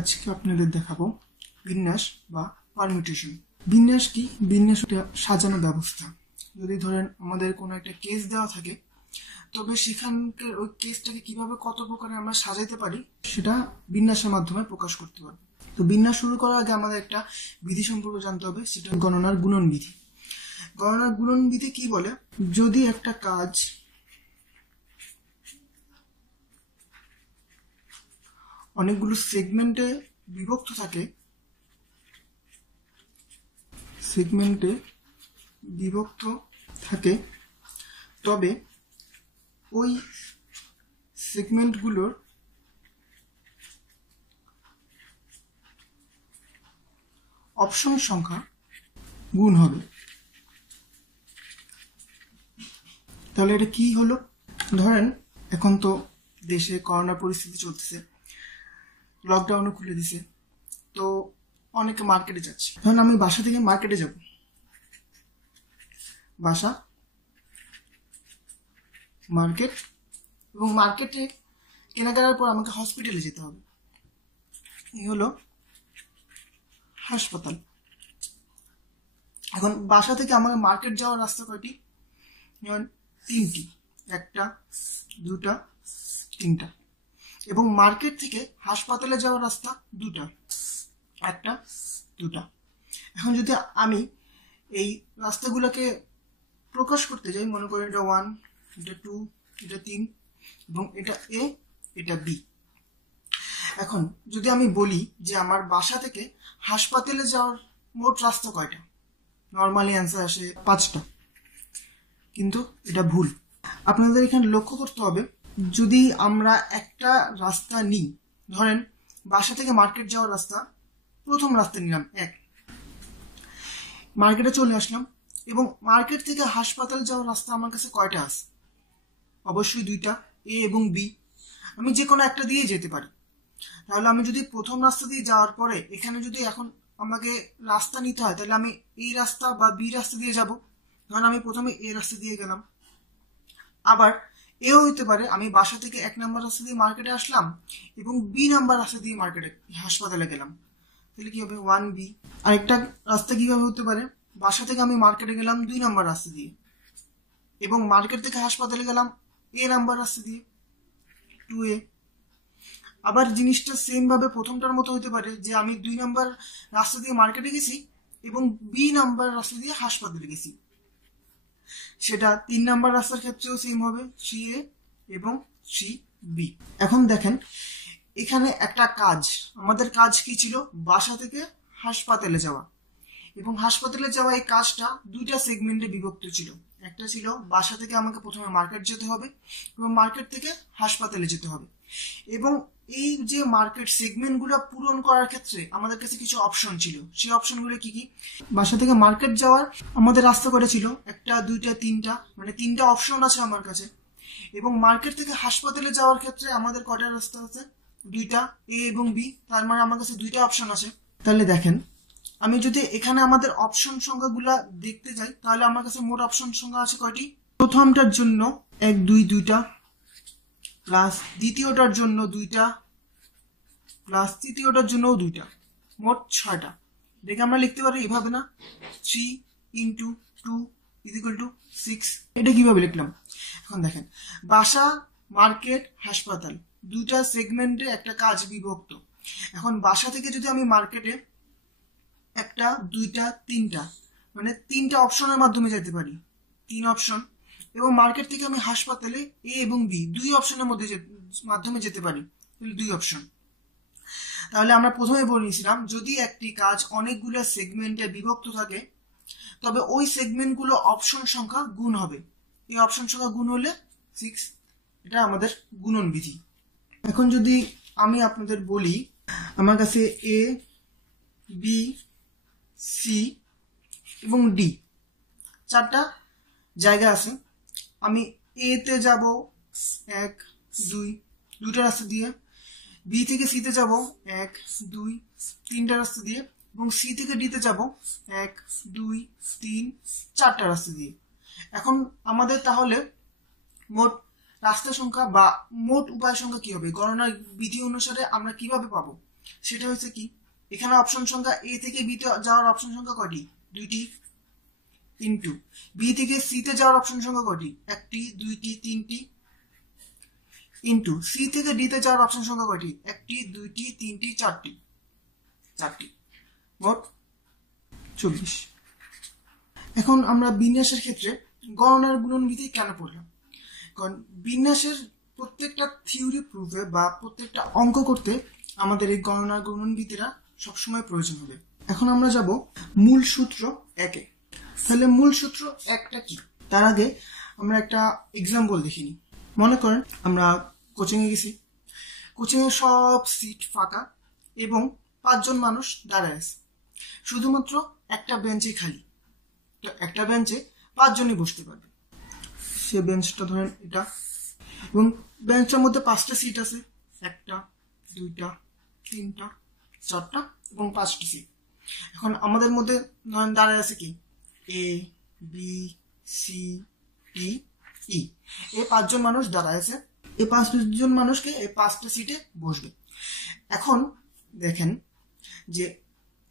আজকে আপনাদের দেখাবো বিন্যাস বা পারমিউটেশন। বিন্যাস কি? বিন্যাস একটা সাজানো ব্যবস্থা। যদি ধরেন আমাদের কোনো একটা কেস দেওয়া থাকে, তবে সেখানকার ওই কেসটাকে কিভাবে কত প্রকারে আমরা সাজাইতে পারি সেটা বিন্যাসের মাধ্যমে প্রকাশ করতে পারবো। তো বিন্যাস শুরু করার আগে আমাদের একটা বিধি সম্পর্কে জানতে হবে, সেটা গণনার গুণন বিধি। গণনার গুণন বিধি কি বলে? যদি একটা কাজ অনেকগুলো সেগমেন্টে বিভক্ত থাকে, তবে ওই সেগমেন্টগুলোর অপশন সংখ্যা গুণ হবে। তাহলে এটা কি হলো? ধরেন এখন তো দেশে করোনা পরিস্থিতি চলতেছে, লকডাউনও খুলে দিছে, তো অনেকে মার্কেটে যাচ্ছে। ধরেন আমি বাসা থেকে মার্কেটে যাব, বাসা মার্কেট, এবং মার্কেটে কেনাকাটার পর আমাকে হসপিটালে যেতে হবে। এই হলো হাসপাতাল। এখন বাসা থেকে আমার মার্কেট যাওয়ার রাস্তা কয়টি? যেমন 3টি, 1টা 2টা 3টা। এবং মার্কেট থেকে হাসপাতালে যাওয়ার রাস্তা 2টা, 1টা 2টা। এখন যদি আমি এই রাস্তাগুলোকে প্রকাশ করতে যাই, মনে করি এটা 1, এটা 2, এটা 3 এবং এটা A, এটা B। এখন যদি আমি বলি যে আমার বাসা থেকে হাসপাতালে যাওয়ার মোট রাস্তা কয়টা, নর্মালি অ্যান্সার আসে 5টা, কিন্তু এটা ভুল। আপনাদের এখানে লক্ষ্য করতে হবে, যদি আমরা একটা রাস্তা নিই, ধরেন বাসা থেকে মার্কেট যাওয়ার রাস্তা, প্রথম রাস্তা নিলাম 1, মার্কেটে চলে আসলাম, এবং মার্কেট থেকে হাসপাতাল যাওয়ার রাস্তা আমার কাছে কয়টা আছে? অবশ্যই 2টা, A এবং B। আমি যে কোনো একটা দিয়ে যেতে পারি। তাহলে আমি যদি প্রথম রাস্তা দিয়ে যাওয়ার পরে এখানে যদি এখন আমাকে রাস্তা নিতে হয়, তাহলে আমি এই রাস্তা বা B রাস্তা দিয়ে যাব। ধরেন আমি প্রথমে A রাস্তা দিয়ে গেলাম, আবার এও হইতে পারে আমি বাসা থেকে 1 নাম্বার রাস্তা দিয়ে মার্কেটে আসলাম এবং B নাম্বার রাস্তা দিয়ে মার্কেটে হাসপাতালে গেলাম। তাহলে কি হবে? 1B। আরেকটা রাস্তা কিভাবে হতে পারে? বাসা থেকে আমি মার্কেটে গেলাম 2 নাম্বার রাস্তা দিয়ে, এবং মার্কেট থেকে হাসপাতালে গেলাম A নাম্বার রাস্তা দিয়ে, 2A। আবার জিনিসটা সেম ভাবে প্রথমটার মতো হতে পারে যে আমি 2 নাম্বার রাস্তা দিয়ে মার্কেটে গেছি এবং B নাম্বার রাস্তা দিয়ে হাসপাতালে গেছি। সেটা 3 নাম্বার রাস্তার ক্ষেত্রেও সেম হবে, 3A এবং 3B। এখন দেখেন এখানে একটা কাজ, আমাদের কাজ কি ছিল? বাসা থেকে হাসপাতালে যাওয়া, এবং হাসপাতালে যাওয়া এই কাজটা 2টা সেগমেন্টে বিভক্ত ছিল। একটা ছিল বাসা থেকে আমাকে প্রথমে মার্কেট যেতে হবে এবং মার্কেট থেকে হাসপাতালে যেতে হবে, এবং এই যে মার্কেট সেগমেন্টগুলো পূরণ করার ক্ষেত্রে আমাদের কাছে কিছু অপশন ছিল। সেই অপশনগুলো কি কি? বাসা থেকে মার্কেট যাওয়ার আমাদের রাস্তা করে ছিল 1টা 2টা 3টা, মানে 3টা অপশন আছে আমার কাছে। এবং মার্কেট থেকে হাসপাতালে যাওয়ার ক্ষেত্রে আমাদের কয়টা রাস্তা আছে? 2টা, A এবং B। তার মানে আমার কাছে 2টা অপশন আছে। তাহলে দেখেন আমি যদি এখানে আমাদের অপশন সংখ্যাগুলা দেখতে যাই, তাহলে আমার কাছে মোট অপশন সংখ্যা আছে কয়টি? প্রথমটার জন্য 1 2 2টা, প্লাস দ্বিতীয়টার জন্য 2টা, প্লাস তৃতীয়টার জন্যও 2টা, মোট 6টা। দেখে আমরা লিখতে পারি এভাবে না, 3 × 2 = 6। এটা কিভাবে লিখলাম? এখন দেখেন বাসা মার্কেট হাসপাতাল 2টা সেগমেন্টে একটা কাজ বিভক্ত। এখন বাসা থেকে যদি আমি মার্কেটে 1টা 2টা 3টা, মানে 3টা অপশনের মাধ্যমে যেতে পারি, 3 অপশন, এবং মার্কেট থেকে আমি হাসপাতালে A এবং B 2 অপশনের মাধ্যমে যেতে পারি, 2 অপশন। তাহলে আমরা প্রথমে বলে নিয়েছিলাম, যদি একটি কাজ অনেকগুলো সেগমেন্টে বিভক্ত থাকে, তবে ওই সেগমেন্টগুলো অপশন সংখ্যা গুণ হবে। এই অপশন সংখ্যা গুণ হলে 6। এটা আমাদের গুণন বিধি। এখন যদি আমি আপনাদের বলি, আমার কাছে A B C এবং D 4টা জায়গা আছে। আমি A তে যাব 1 2, 2টা রাস্তা দিয়ে, B থেকে C তে যাব 1 2 3টা রাস্তা দিয়ে, এবং C থেকে D তে যাব 1 2 3 4টা রাস্তা দিয়ে। এখন আমাদের তাহলে মোট রাস্তা সংখ্যা বা মোট উপায় সংখ্যা কি হবে? গণনার বিধি অনুসারে আমরা কিভাবে পাবো? সেটা হচ্ছে কি, এখানে অপশন সংখ্যা এ থেকে বি তে যাওয়ার অপশন সংখ্যা কয়টি? 2টি। ইন্টু বি থেকে সি তে যাওয়ার অপশন সংখ্যা কয়টি? 1টি, 2টি, 3টি। ইন্টু সি থেকে ডি তে যাওয়ার অপশন সংখ্যা কয়টি? 1টি, 2টি, 3টি, 4টি। 4টি, মোট 24। এখন আমরা বিন্যাসের ক্ষেত্রে গণনার গুণনবিধি কেন পড়লাম? কারণ বিন্যাসের প্রত্যেকটা থিওরি প্রুফে বা প্রত্যেকটা অঙ্ক করতে আমাদের এই গণনার গুণনবিধিরা সবসময় প্রয়োজন হবে। এখন আমরা যাব মূল সূত্র 1-এ। তাহলে মূল সূত্র 1টা কি? তার আগে আমরা একটা এক্সাম্পল দেখিনি। মনে করেন আমরা কোচিংয়ে গেছি, কোচিংয়ে সব সিট ফাঁকা এবং 5 জন মানুষ দাঁড়ায় আছে, শুধুমাত্র একটা বেঞ্চে খালি। একটা বেঞ্চে 5 জনই বসতে পারবে। সে বেঞ্চটা ধরেন এটা, এবং বেঞ্চের মধ্যে 5টা সিট আছে, 1টা, 2টা, 3টা, 4টা এবং 5টি সিট। এখন আমাদের মধ্যে ধরেন দাঁড়ায় আছে কি, এ, বি, সি, ডি, ই। এই 5 জন মানুষ দাঁড়ায় আছে, এই 5 জন মানুষকে এই 5টা সিটে বসবে। এখন দেখেন যে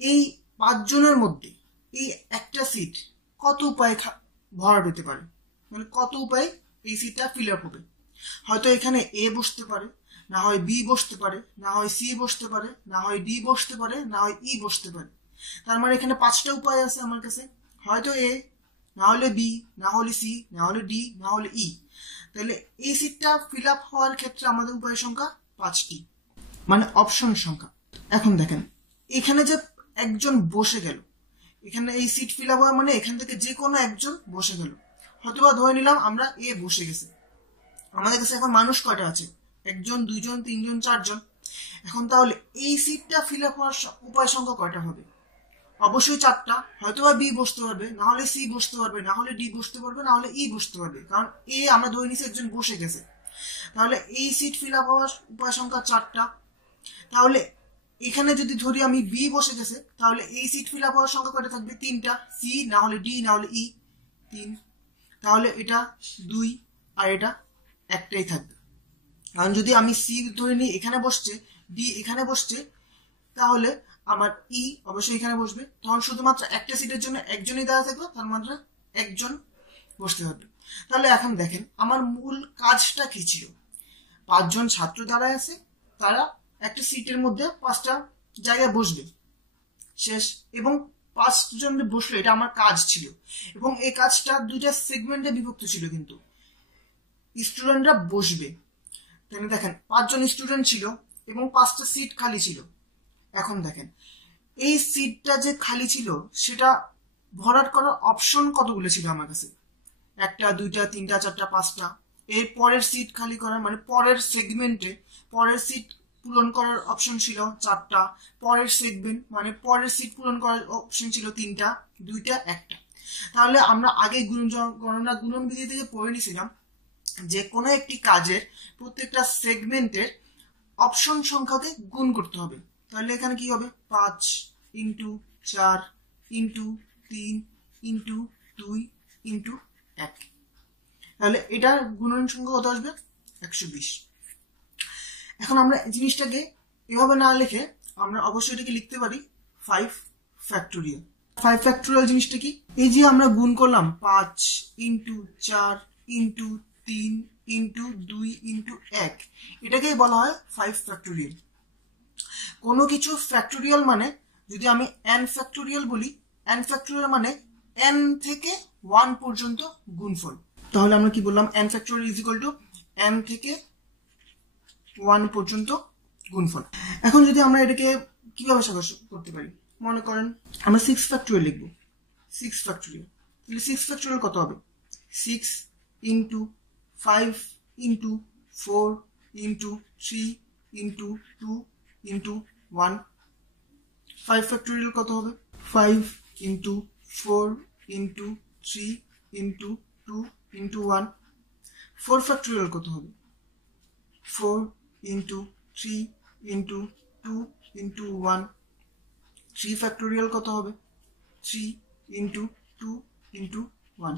এই 5 জনের মধ্যে এই একটা সিট কত উপায়ে ভরা যেতে পারে, মানে কত উপায়ে এই সিটটা ফিল আপ হবে। হয়তো এখানে এ বসতে পারে, না হয় বি বসতে পারে, না হয় সি বসতে পারে, না হয় ডি বসতে পারে, না হয় ই বসতে পারে। তার মানে এখানে 5টা উপায় আছে আমার কাছে, হয়তো এ, না হলে বি, না হলে সি, না হলে ডি, না হলে ই। তাহলে এই সিটটা ফিল আপ হওয়ার ক্ষেত্রে আমাদের উপায় সংখ্যা 5টি, মানে অপশন সংখ্যা। এখন দেখেন এখানে যে একজন বসে গেল, এখানে এই সিট ফিল আপ হওয়া মানে এখান থেকে যে কোনো একজন বসে গেল। হয়তোবা ধরে নিলাম আমরা এ বসে গেছে, আমাদের কাছে এখন মানুষ কয়টা আছে? 1 জন, 2 জন, 3 জন, 4 জন। এখন তাহলে এই সিটটা ফিল আপ হওয়ার উপায় সংখ্যা কয়টা হবে? অবশ্যই 4টা। হয়তোবা বি বসতে পারবে, না হলে সি বসতে পারবে, না হলে ডি বসতে পারবে, না হলে ই বসতে পারবে, কারণ এ আমরা ধরে নিচ্ছি একজন বসে গেছে। তাহলে এই সিট ফিল আপ হওয়ার উপায় সংখ্যা 4টা। তাহলে এখানে যদি ধরি আমি বি বসে গেছে, তাহলে এই সিট ফিল আপ হওয়ার সংখ্যা কয়টা থাকবে? 3টা। সি, না হলে ডি, না হলে ই, 3। তাহলে এটা 2 আর এটা একটাই থাকবে। কারণ যদি আমি সি ধরে নিই এখানে বসছে, ডি এখানে বসছে, তাহলে আমার ই অবশ্যই এখানে বসবে। তখন শুধুমাত্র একটা সিটের জন্য একজনই দাঁড়া থাকবে, তার মাত্র একজন বসতে হবে। তাহলে এখন দেখেন আমার মূল কাজটা কি ছিল? 5 জন ছাত্র দাঁড়ায় আছে, তারা একটা সিটের মধ্যে 5টা জায়গায় বসবে, শেষ। এবং 5 জন বসলো, এটা আমার কাজ ছিল। এবং এই কাজটা 2টা সেগমেন্টে বিভক্ত ছিল, কিন্তু স্টুডেন্টরা বসবে। তাহলে দেখেন 5 জন স্টুডেন্ট ছিল এবং 5টা সিট খালি ছিল। এখন দেখেন এই সিটটা যে খালি ছিল সেটা ভরাট করার অপশন কতগুলো ছিল আমার কাছে? 1টা, 2টা, 3টা, 4টা, 5টা। এর পরের সিট খালি করার মানে পরের সেগমেন্টে পরের সিট পূরণ করার অপশন ছিল 4টা। পরের সেগমেন্ট মানে পরের সিট পূরণ করার অপশন ছিল 3টা, 2টা, 1টা। তাহলে আমরা আগে গণনা গুণনবিধি থেকে পড়ে নিয়েছিলাম যে কোনো একটি কাজের প্রত্যেকটা সেগমেন্টের অপশন সংখ্যাকে গুণ করতে হবে। তাহলে এখানে কি হবে? 5 ইন্টু 4 ইন্টু 3 ইন্টু 2 ইন্টু 1। তাহলে এটার গুণন সংখ্যা কত আসবে? 120। এখন আমরা জিনিসটাকে এভাবে না লিখে আমরা অবশ্যই এটাকে লিখতে পারি 5 ফ্যাক্টোরিয়াল। 5 ফ্যাক্টোরিয়াল জিনিসটা কি? এই যে আমরা গুণ করলাম 5 ইন্টু 4 ইন্টু 3 ইন্টু 2 ইন্টু 1, এটাকেই বলা হয় 5 ফ্যাক্টোরিয়াল। কোনো কিছু ফ্যাক্টোরিয়াল মানে যদি আমি n ফ্যাক্টোরিয়াল বলি, n ফ্যাক্টোরিয়াল মানে n থেকে 1 পর্যন্ত গুণফল। তাহলে আমরা কি বললাম? n factorial is equal two n থেকে 1 পর্যন্ত গুণফল। এখন যদি আমরা এটাকে কিভাবে সাজাশ করতে পারি? মনে করেন আমরা 6 ফ্যাক্টোরিয়াল লিখব। 6 ফ্যাক্টোরিয়াল, তাহলে 6 ফ্যাক্টোরিয়াল কত হবে? 6 into 5 into 4 into 3 into 2 into 1। 5 factorial কত হবে? 5 into 4 into 3 into 2 into 1। 4 factorial কত হবে? 4 ইন্টু 3 ইন্টু 2 ইন্টু 1। 3 ফ্যাক্টোরিয়াল কত হবে? 3 ইন্টু 2 ইন্টু 1।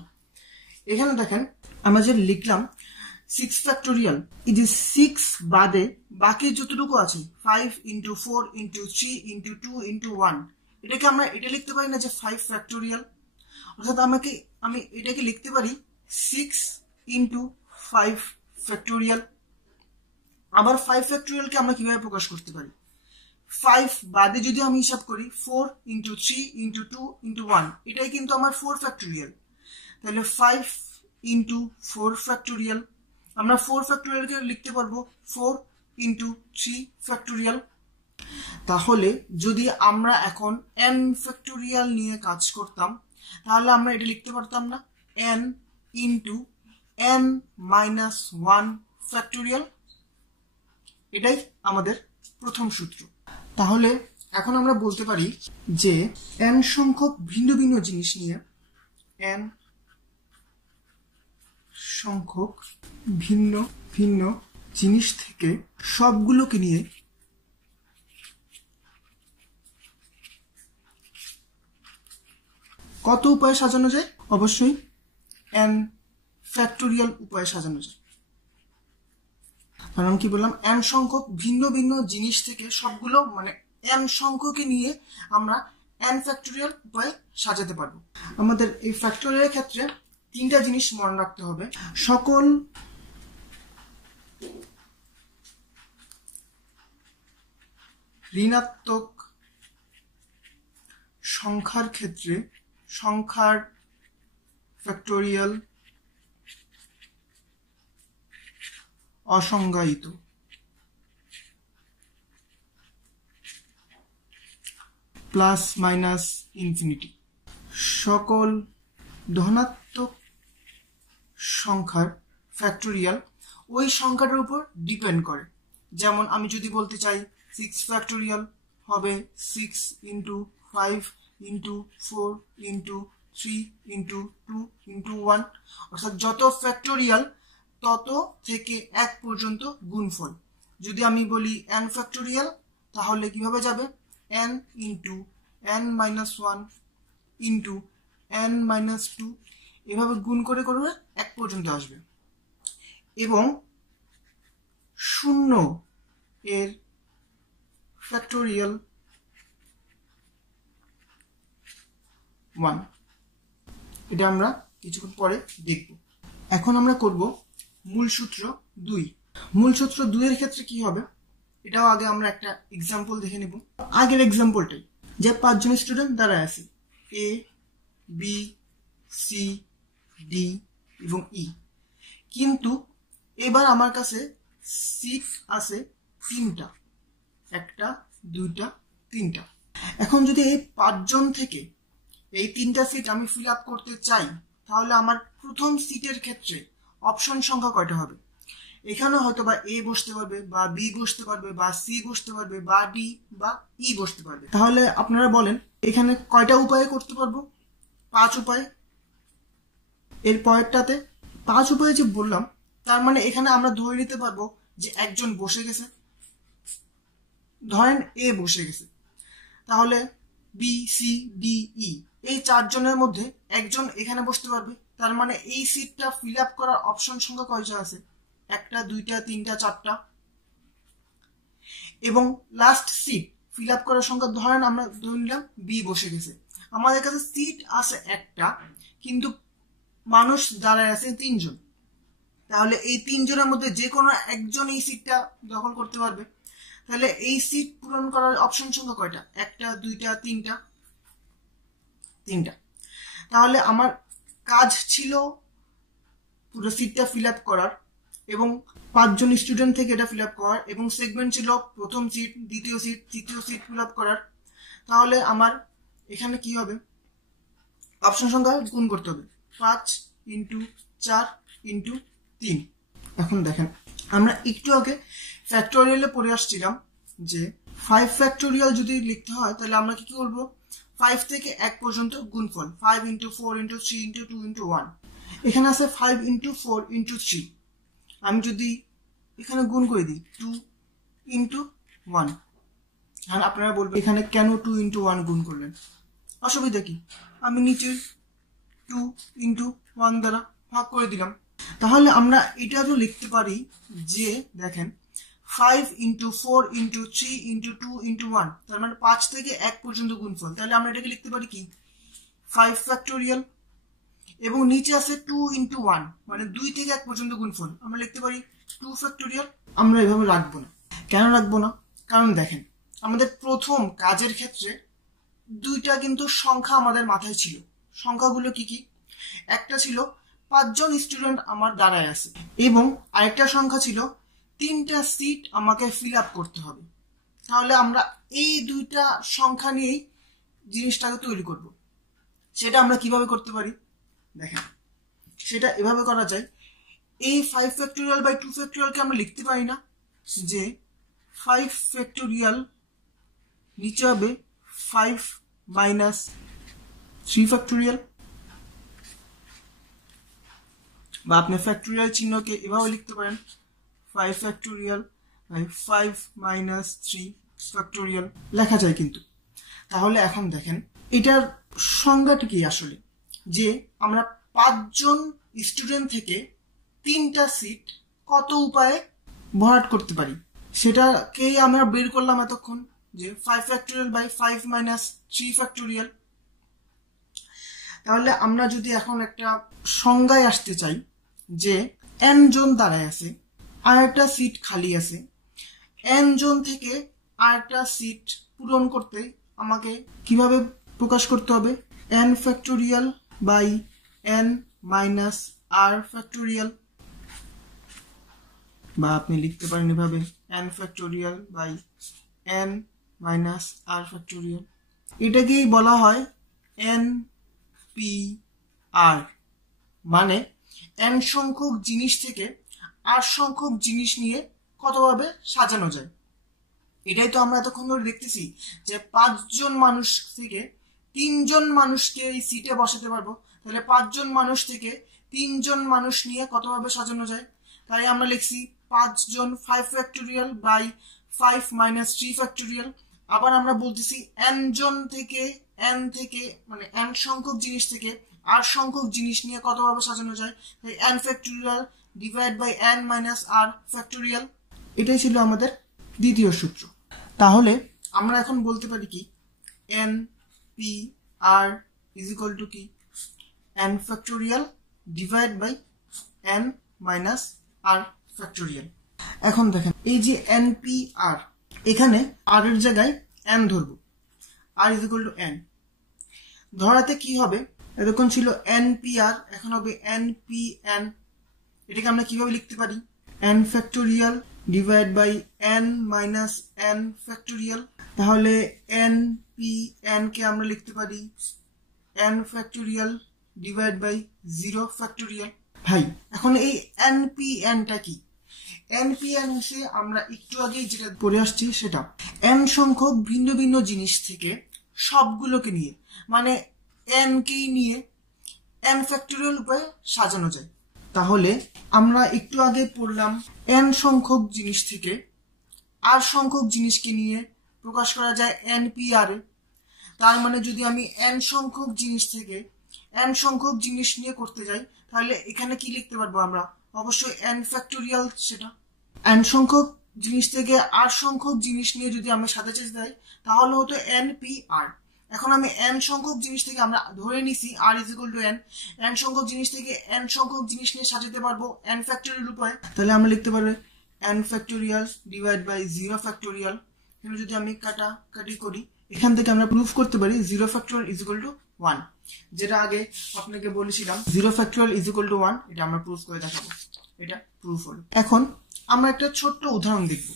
এখানে দেখেন আমরা যে লিখলাম 6 ফ্যাক্টোরিয়াল, এই যে 6 বাদে বাকি যতটুকু আছে 5 ইন্টু 4 ইন্টু 3 ইন্টু 2 ইন্টু 1, এটাকে আমরা এটা লিখতে পারি না যে 5 ফ্যাক্টোরিয়াল, অর্থাৎ আমি এটাকে লিখতে পারি 6 ইন্টু 5 ফ্যাক্টোরিয়াল। আবার 5 ফ্যাক্টোরিয়ালকে আমরা কিভাবে প্রকাশ করতে পারি? 5 বাদে যদি আমি হিসাব করি 4 ইন্টু 3 ইন্টু 2 ইন্টু 1, এটাই কিন্তু আমার 4 ফ্যাক্টোরিয়াল। তাহলে 5 ইন্টু 4 ফ্যাক্টোরিয়াল, আমরা 4 ফ্যাক্টোরিয়ালকে লিখতে পারবো 4 ইন্টু 3 ফ্যাক্টোরিয়াল। তাহলে যদি আমরা এখন n ফ্যাক্টোরিয়াল নিয়ে কাজ করতাম, তাহলে আমরা এটা লিখতে পারতাম না n into n minus 1 factorial. এটাই আমাদের প্রথম সূত্র। তাহলে এখন আমরা বলতে পারি যে n সংখ্যক ভিন্ন ভিন্ন জিনিস নিয়ে, n সংখ্যক ভিন্ন ভিন্ন জিনিস থেকে সবগুলোকে নিয়ে কত উপায়ে সাজানো যায়? অবশ্যই n ফ্যাক্টোরিয়াল উপায়ে সাজানো যায়। কারণ কি বললাম, n সংখ্যক ভিন্ন ভিন্ন জিনিস থেকে সবগুলো মানে n সংখ্যকে নিয়ে আমরা n ফ্যাক্টোরিয়াল উপায়ে সাজাতে পারবো। আমাদের এই ফ্যাক্টোরিয়ালের ক্ষেত্রে তিনটা জিনিস মনে রাখতে হবে। সকল ঋণাত্মক সংখ্যার ক্ষেত্রে সংখ্যার ফ্যাক্টোরিয়াল অসংজ্ঞায়িত। Plus minus infinity. সকল ধনাত্মক সংখ্যার ফ্যাক্টোরিয়াল ওই সংখ্যাটার উপর ডিপেন্ড করে। যেমন আমি যদি বলতে চাই 6 ফ্যাক্টোরিয়াল হবে 6 into 5 into 4 into 3 into 2 into 1, অর্থাৎ যত ফ্যাক্টোরিয়াল তত থেকে 1 পর্যন্ত গুণফল। যদি আমি বলি n ফ্যাক্টোরিয়াল, তাহলে কিভাবে যাবে? n into n minus 1 into n minus 2, এভাবে গুণ করে করে 1 পর্যন্ত আসবে। এবং 0 এর ফ্যাক্টোরিয়াল 1, এটা আমরা কিছুক্ষণ পরে দেখব। এখন আমরা করব মূল সূত্র 2। মূল সূত্র 2 এর ক্ষেত্রে কি হবে, এটাও আগে আমরা একটা এক্সাম্পল দেখে নেব। আগের এক্সাম্পলটাই, যে 5 জন স্টুডেন্ট দাঁড়ায় আছে, এ বি সি ডি এবং ই, কিন্তু এবার আমার কাছে সিট আছে 3টা, 1টা 2টা 3টা। এখন যদি এই 5 জন থেকে এই 3টা সিট আমি ফিল আপ করতে চাই, তাহলে আমার প্রথম সিটের ক্ষেত্রে অপশন সংখ্যা কয়টা হবে? এখানে হয়তো বা এ বসতে পারবে, বা বি বসতে পারবে, বা সি বসতে পারবে, বা ডি বা ই বসতে পারবে। তাহলে আপনারা বলেন এখানে কয়টা উপায়ে করতে পারবো? 5 উপায়ে। এর পরেরটাতে 5 উপায়ে যে বললাম, তার মানে এখানে আমরা ধরে নিতে পারবো যে একজন বসে গেছে। ধরেন এ বসে গেছে, তাহলে বি সি ডি ই এই 4 জনের মধ্যে একজন এখানে বসতে পারবে। তার মানে এই সিটটা ফিল আপ করার অপশন সংখ্যা কয়টা আছে? 1টা 2টা 3টা 4টা। এবং লাস্ট সিট ফিল আপ করার সংখ্যা ধরেন আমরা ধরে নিলাম বি বসে গেছে। আমাদের কাছে সিট আছে 1টা, কিন্তু মানুষ দাঁড়ায় আছে 3 জন। তাহলে এই 3 জনের মধ্যে যে কোনো একজন এই সিটটা দখল করতে পারবে। তাহলে এই সিট পূরণ করার অপশন সংখ্যা কয়টা? 1টা 2টা 3টা 3টা। তাহলে আমার কাজ ছিল পুরো সিটটা ফিল আপ করার এবং 5 জন স্টুডেন্ট থেকে এটা ফিল আপ করার, এবং সেগমেন্ট ছিল প্রথম সিট, দ্বিতীয় সিট, তৃতীয় সিট ফিল আপ করার। তাহলে আমার এখানে কি হবে? অপশন সংখ্যা গুণ করতে হবে, 5 ইন্টু 4 ইন্টু 3। এখন দেখেন, আমরা একটু আগে ফ্যাক্টোরিয়ালে পড়ে আসছিলাম যে 5 ফ্যাক্টোরিয়াল যদি লিখতে হয়, তাহলে আমরা কি করবো? 5 থেকে 1 পর্যন্ত গুণফল, 5 ইন্টু 4 ইন্টু 3 ইন্টু 2 ইন্টু 1। এখানে আছে 5 ইন্টু 4 ইন্টু 3। আমি যদি এখানে গুণ করে দিই 2 ইন্টু 1, আর আপনারা বলবেন এখানে কেন 2 ইন্টু 1 গুণ করলেন? অসুবিধা কি? আমি নিচের 2 ইন্টু 1 দ্বারা ভাগ করে দিলাম। তাহলে আমরা এটাও লিখতে পারি যে দেখেন 5 into 4 into 3 into 2 into 1, তার মানে 5 থেকে 1 পর্যন্ত গুণফল। তাহলে আমরা এটাকে লিখতে পারি কি 5 ফ্যাক্টোরিয়াল, এবং নিচে আছে 2 into 1 মানে 2 থেকে 1 পর্যন্ত গুণফল, আমরা লিখতে পারি 2 ফ্যাক্টোরিয়াল। আমরা এভাবে রাখবো না। কেন রাখবো না? কারণ দেখেন, আমাদের প্রথম কাজের ক্ষেত্রে দুইটা কিন্তু সংখ্যা আমাদের মাথায় ছিল। সংখ্যাগুলো কি কি? একটা ছিল 5 জন স্টুডেন্ট আমার দাঁড়ায় আছে, এবং আরেকটা সংখ্যা ছিল 3টা সিট আমাকে ফিল আপ করতে হবে। তাহলে আমরা এই দুইটা সংখ্যা নিয়েই জিনিসটাকে তৈরি করব। সেটা আমরা কিভাবে করতে পারি দেখেন, সেটা এভাবে করা যায়। এই 5 ফ্যাক্টোরিয়াল বাই 2 ফ্যাক্টোরিয়ালকে আমরা লিখতে পারি না যে 5 ফ্যাক্টোরিয়াল নিচে হবে 5 মাইনাস 3 ফ্যাক্টোরিয়াল, বা আপনি ফ্যাক্টোরিয়াল চিহ্নকে এভাবে লিখতে পারেন 5 ফ্যাক্টোরিয়াল বাই 5 মাইনাস 3 ফ্যাক্টোরিয়াল লেখা যায় কিন্তু। তাহলে এখন দেখেন এটার সংজ্ঞাটা কি আসলে, যে আমরা 5 জন স্টুডেন্ট থেকে 3টা সিট কত উপায়ে ভরাট করতে পারি, সেটাকেই আমরা বের করলাম এতক্ষণ, যে 5 ফ্যাক্টোরিয়াল বাই 5 মাইনাস 3 ফ্যাক্টোরিয়াল। তাহলে আমরা যদি এখন একটা সংজ্ঞায় আসতে চাই যে n জন দাঁড়ায় আছে, আর একটা সিট খালি আছে, n জন থেকে আর একটা সিট পূরণ করতে আমাকে কিভাবে প্রকাশ করতে হবে? n factorial by n minus r factorial, বা আপনি লিখতে পারেন এভাবে n factorial by n minus r factorial. এটাকেই বলা হয় NPR, মানে n সংখ্যক জিনিস থেকে r সংখ্যক জিনিস নিয়ে কতভাবে সাজানো যায়। এটাই তো আমরা এতক্ষণ ধরে দেখতেছি, যে 5 জন মানুষ থেকে 3 জন মানুষকে এই সিটে বসাতে পারবো। তাহলে 5 জন মানুষ থেকে 3 জন মানুষ নিয়ে কতভাবে সাজানো যায়। তাই আমরা লিখছি 5 জন 5 ফ্যাক্টোরিয়াল বাই 5 মাইনাস 3 ফ্যাক্টোরিয়াল। আবার আমরা বলতেছি n জন থেকে মানে n সংখ্যক জিনিস থেকে r সংখ্যক জিনিস নিয়ে কতভাবে সাজানো যায়। তাই n factorial divide by n minus r factorial. এটাই ছিল আমাদের দ্বিতীয় সূত্র। তাহলে আমরা এখন বলতে পারি কি NPR ইজ ইকুয়াল টু কি n factorial divide by n minus r factorial. এখন দেখেন এই যে NPR, এখানে r এর জায়গায় n ধরবো, r is equal two n। ধরাতে কি হবে, এতক্ষণ ছিল NPR, এখন হবে NPN। এটাকে আমরা কিভাবে লিখতে পারি? n factorial divide by n minus n factorial. তাহলে NPN কে আমরা লিখতে পারি n factorial divide by 0 factorial. ভাই এখন এই NPNটা কি? NPN হচ্ছে আমরা একটু আগে যেটা পড়ে আসছি সেটা n সংখ্যক ভিন্ন ভিন্ন জিনিস থেকে সবগুলোকে নিয়ে, মানে n কেই নিয়ে n ফ্যাক্টোরিয়াল উপায়ে সাজানো যায়। তাহলে আমরা একটু আগে পড়লাম n সংখ্যক জিনিস থেকে r সংখ্যক জিনিসকে নিয়ে প্রকাশ করা যায় NPR এ। তার মানে যদি আমি n সংখ্যক জিনিস থেকে n সংখ্যক জিনিস নিয়ে করতে যাই, তাহলে এখানে কি লিখতে পারবো আমরা? অবশ্যই n ফ্যাক্টোরিয়াল। সেটা n সংখ্যক জিনিস থেকে r সংখ্যক জিনিস নিয়ে যদি আমি সাজাতে চাই, তাহলে হতো NPR। এখন আমি n সংখ্যক জিনিস থেকে আমরা ধরে নিছি r is equal two n, n সংখ্যক জিনিস থেকে n সংখ্যক জিনিস নিয়ে সাজাতে পারবো n ফ্যাক্টোরিয়াল উপায়ে। তাহলে আমরা লিখতে পারবো n factorial divide by 0 factorial. এখানে যদি আমি কাটাকাটি করি, এখান থেকে আমরা প্রুফ করতে পারি 0 ফ্যাক্টোরিয়াল ইজ ইকুয়াল টু 1, যেটা আগে আপনাকে বলেছিলাম 0 ফ্যাক্টোরিয়াল ইজ ইকুয়াল টু 1। এটা আমরা প্রুফ করে দেখাবো, এটা প্রুফ হলো। এখন আমরা একটা ছোট্ট উদাহরণ দেখব।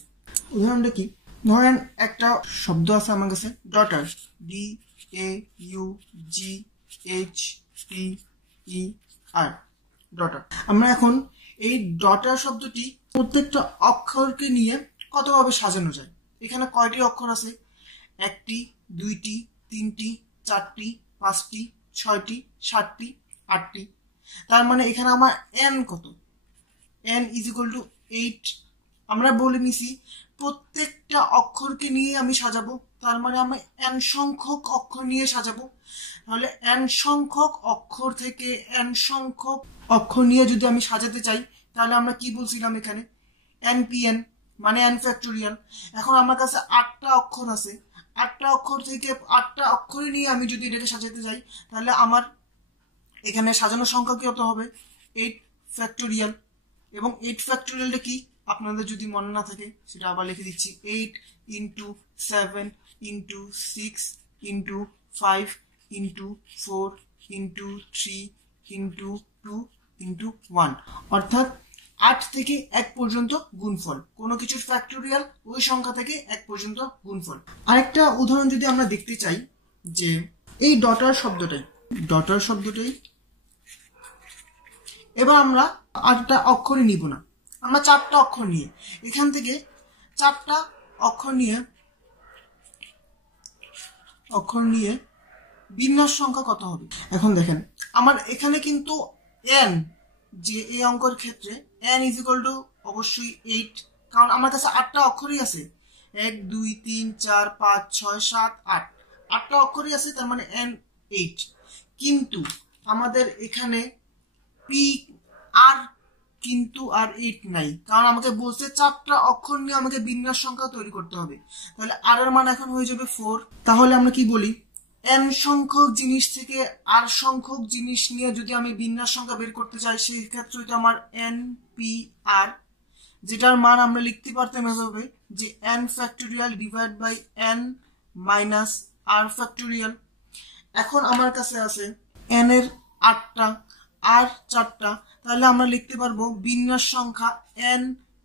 উদাহরণটা কি? ধরেন একটা শব্দ আছে আমার কাছে ডটার, DAUGHTER, ডটার। আমরা এখন এই ডটার শব্দটি প্রত্যেকটা অক্ষরকে নিয়ে কতভাবে সাজানো যায়। এখানে কয়টি অক্ষর আছে? 1টি, 2টি, 3টি, 4টি, 5টি, 6টি, 7টি, 8টি। তার মানে এখানে আমার n কত? n is equal to 8। আমরা বলে নিছি প্রত্যেকটা অক্ষরকে নিয়ে আমি সাজাবো, তার মানে আমি n সংখ্যক অক্ষর নিয়ে সাজাবো। তাহলে n সংখ্যক অক্ষর থেকে n সংখ্যক অক্ষর নিয়ে যদি আমি সাজাতে চাই, তাহলে আমরা কি বলছিলাম এখানে? NPN। মানে n ফ্যাক্টোরিয়াল। এখন আমার কাছে 8টা অক্ষর আছে, 8টা অক্ষর থেকে 8টা অক্ষরে নিয়ে আমি যদি এটাকে সাজাতে যাই, তাহলে আমার এখানে সাজানোর সংখ্যা কত হবে? 8 ফ্যাক্টোরিয়াল। এবং 8 ফ্যাক্টোরিয়ালটা কি আপনাদের যদি মনে না থাকে সেটা আবার লিখে দিচ্ছি। 8 into 7 into 6 into 5 into 4 into 3 into 2 into 1, অর্থাৎ 8 থেকে 1 পর্যন্ত গুণফল। কোনো কিছুর ফ্যাক্টোরিয়াল ওই সংখ্যা থেকে 1 পর্যন্ত গুণফল। আরেকটা উদাহরণ যদি আমরা দেখতে চাই, যে এই ডটার শব্দটাই এবার আমরা 8টা অক্ষরে নিব না, আমরা 4টা অক্ষর নিয়ে, এখান থেকে 4টা অক্ষর নিয়ে বিন্যাস সংখ্যা কত হবে? এখন দেখেন আমার এখানে কিন্তু n, যে এই অঙ্কের ক্ষেত্রে n ইজ ইকুয়াল টু অবশ্যই 8, কারণ আমার কাছে 8টা অক্ষরই আছে। 1 2 3 4 5 6 7 8, 8টা অক্ষরই আছে, তার মানে n 8। কিন্তু আমাদের এখানে পি আর কিন্তু আর 8 নাই, কারণ আমাকে বলছে 4টা অক্ষর নিয়ে আমাকে বিন্যাস সংখ্যা তৈরি করতে হবে। তাহলে আর এর মান এখন হয়ে যাবে 4। তাহলে আমরা কি বলি, n সংখ্যক জিনিস থেকে r সংখ্যক জিনিস নিয়ে যদি আমি বিন্যাস সংখ্যা বের করতে চাই, সেই ক্ষেত্রে এটা আমার n পি আর, যেটার মান আমরা লিখতে পারতাম এভাবে যে n factorial divide by n minus r factorial. এখন আমার কাছে আছে n এর 8টা আর 4টা, তাহলে আমরা লিখতে পারবো বিন্যাস সংখ্যা n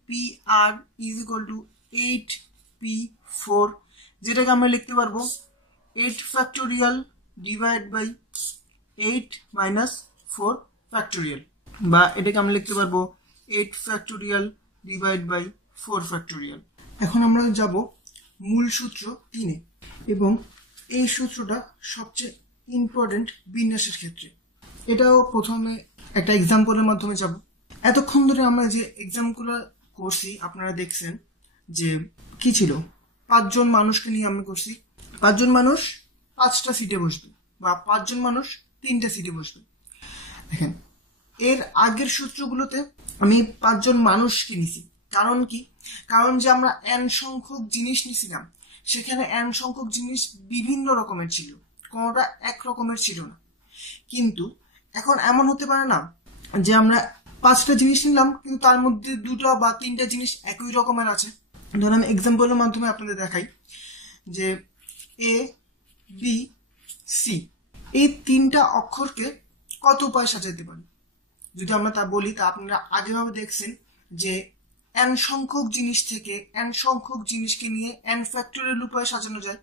P R is equal to 8 P 4, যেটাকে আমরা লিখতে পারবো 8 factorial divide by 8 minus 4 factorial, বা এটাকে আমরা লিখতে পারবো 8 ফ্যাক্টোরিয়াল ডিভাইড বাই 4 ফ্যাক্টোরিয়াল। এখন আমরা যাব মূল সূত্র 3-এ, এবং এই সূত্রটা সবচেয়ে ইম্পর্টেন্ট বিন্যাসের ক্ষেত্রে। এটাও প্রথমে একটা এক্সাম্পলের মাধ্যমে যাব। এতক্ষণ ধরে আমরা যে এক্সাম্পলগুলো করছি আপনারা দেখছেন যে কি ছিল, 5 জন মানুষকে নিয়ে আমরা করছি। 5 জন মানুষ 5টা সিটে বসবে, বা 5 জন মানুষ 3টা সিটে বসবে। দেখেন এর আগের সূত্রগুলোতে আমি 5 জন মানুষকে নিছি, কারণ কি, কারণ যে আমরা n সংখ্যক জিনিস নিছিলাম, সেখানে n সংখ্যক জিনিস বিভিন্ন রকমের ছিল, কোনোটা এক রকমের ছিল না। কিন্তু এখন এমন হতে পারে না যে আমরা 5টা জিনিস নিলাম কিন্তু তার মধ্যে 2টা বা 3টা জিনিস একই রকমের আছে। ধরুন আমি এক্সাম্পলের মাধ্যমে আপনাদের দেখাই যে এ বি সি, এই 3টা অক্ষরকে কত উপায়ে সাজাতে পারি। যদি আমরা তা বলি, তা আপনারা আগেভাবে দেখছেন যে n সংখ্যক জিনিস থেকে n সংখ্যক জিনিসকে নিয়ে n ফ্যাক্টোরিয়াল উপায়ে সাজানো যায়।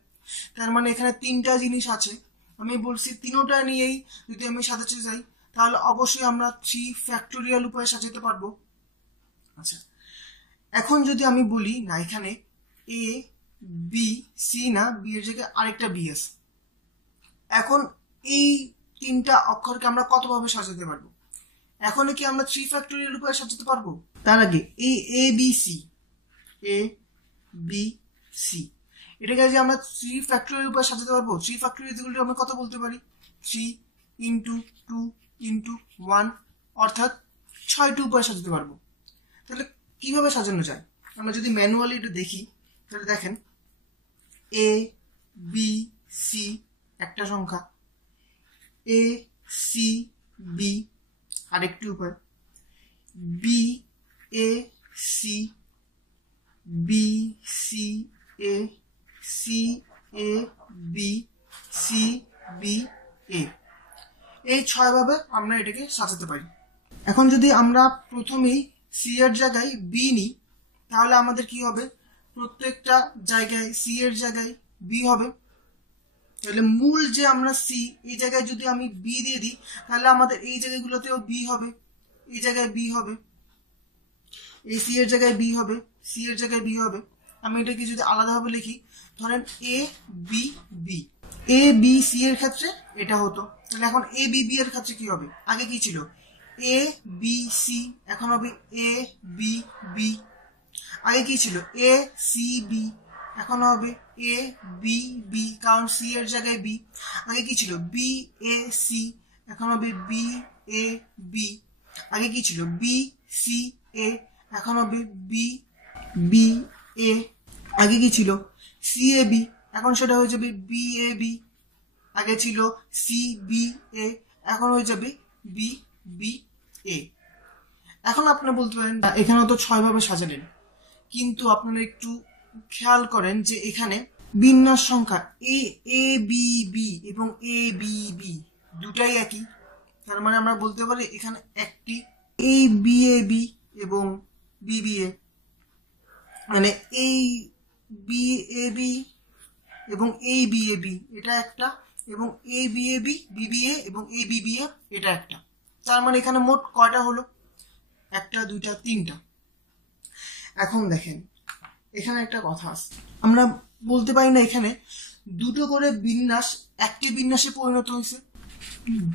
তার মানে এখানে 3টা জিনিস আছে, আমি বলছি 3টা নিয়েই যদি আমি সাজাতে যাই, তাহলে অবশ্যই আমরা 3 ফ্যাক্টোরিয়াল উপায়ে সাজাতে পারবো। আচ্ছা, এখন যদি আমি বলি না এখানে এ বি সি না, বি এর জায়গায় আরেকটা বি আছে, এখন এই 3টা অক্ষরকে আমরা কতভাবে সাজাতে পারবো? এখন কি আমরা 3 ফ্যাক্টোরিয়াল উপায়ে সাজাতে পারবো? তার আগে এই এ বি সি এটাকে যে আমরা 3 ফ্যাক্টোরিয়াল উপায়ে সাজাতে পারবো। 3 ফ্যাক্টোরিয়াল আমরা কত বলতে পারি? 3 ইন্টু 2 ইন্টু 1, অর্থাৎ 6টি উপায়ে সাজাতে পারবো। তাহলে কিভাবে সাজানো যায়? আমরা যদি ম্যানুয়ালি এটা দেখি, তাহলে দেখেন এ বি সি একটা সংখ্যা, এ সি বি আরেকটি উপায়, B A C, B C A, C A B, C B A, এই 6 ভাবে আমরা এটাকে সাজাতে পারি। এখন যদি আমরা প্রথমেই সি এর জায়গায় বি নিই, তাহলে আমাদের কি হবে? প্রত্যেকটা জায়গায় সি এর জায়গায় বি হবে। তাহলে মূল যে আমরা সি, এই জায়গায় যদি আমি বি দিয়ে দিই, তাহলে আমাদের এই জায়গাগুলোতেও বি হবে, এই জায়গায় বি হবে, এই সি এর জায়গায় বি হবে, সি এর জায়গায় বি হবে। আমি এটাকে যদি আলাদাভাবে লিখি, ধরেন এ বি বি, এ বি সি এর ক্ষেত্রে এটা হতো। তাহলে এখন এ বি বি এর ক্ষেত্রে কি হবে? আগে কি ছিল? এ বি সি, এখন হবে এ বি বি। আগে কি ছিল? এ সি বি, এখন হবে এ বি বি, কারণ সি এর জায়গায় বি। আগে কি ছিল? বি এ সি, এখন হবে বি এ বি। আগে কি ছিল? বি সি এ, এখন হবে বি বি এ, আগে কি ছিল সি এ বি, এখন সেটা হয়ে যাবে বি এ বি। আগে ছিল সি বি এ, এখন হয়ে যাবে বি বি এ। এখন আপনারা বলতে পারেন এখানে তো 6 ভাবে সাজালেন, কিন্তু আপনারা একটু খেয়াল করেন যে এখানে বিন্যাস সংখ্যা এ এ বি বি এবং এ বি বি দুটাই একই। তার মানে আমরা বলতে পারি এখানে একটি এই বি এ বি এবং বি বি এ, মানে এই বি এ বি এবং এই বি এ বি এটা একটা, এবং A B A B B B A এবং এ বি বি এ এটা একটা। তার মানে এখানে মোট কয়টা হলো? 1 2 3টা। এখন দেখেন এখানে একটা কথা আছে, আমরা বলতে পারি না এখানে দুটো করে বিন্যাস একটি বিন্যাসে পরিণত হয়েছে?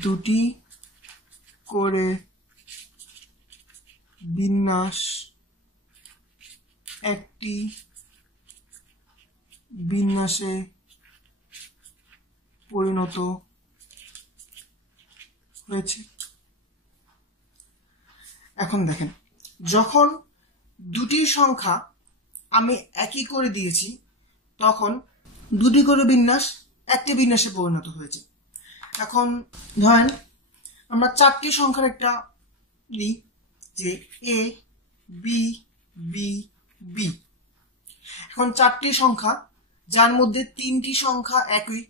দুটি করে বিন্যাস একটি বিন্যাসে পরিণত হয়েছে। এখন দেখেন যখন দুটি সংখ্যা আমি একই করে দিয়েছি তখন দুটি করে বিন্যাস একটি বিন্যাসে পরিণত হয়েছে। এখন ধরেন আমরা 4টি সংখ্যার একটা নিই, যে এ বি বি বি। এখন 4টি সংখ্যা যার মধ্যে 3টি সংখ্যা একই,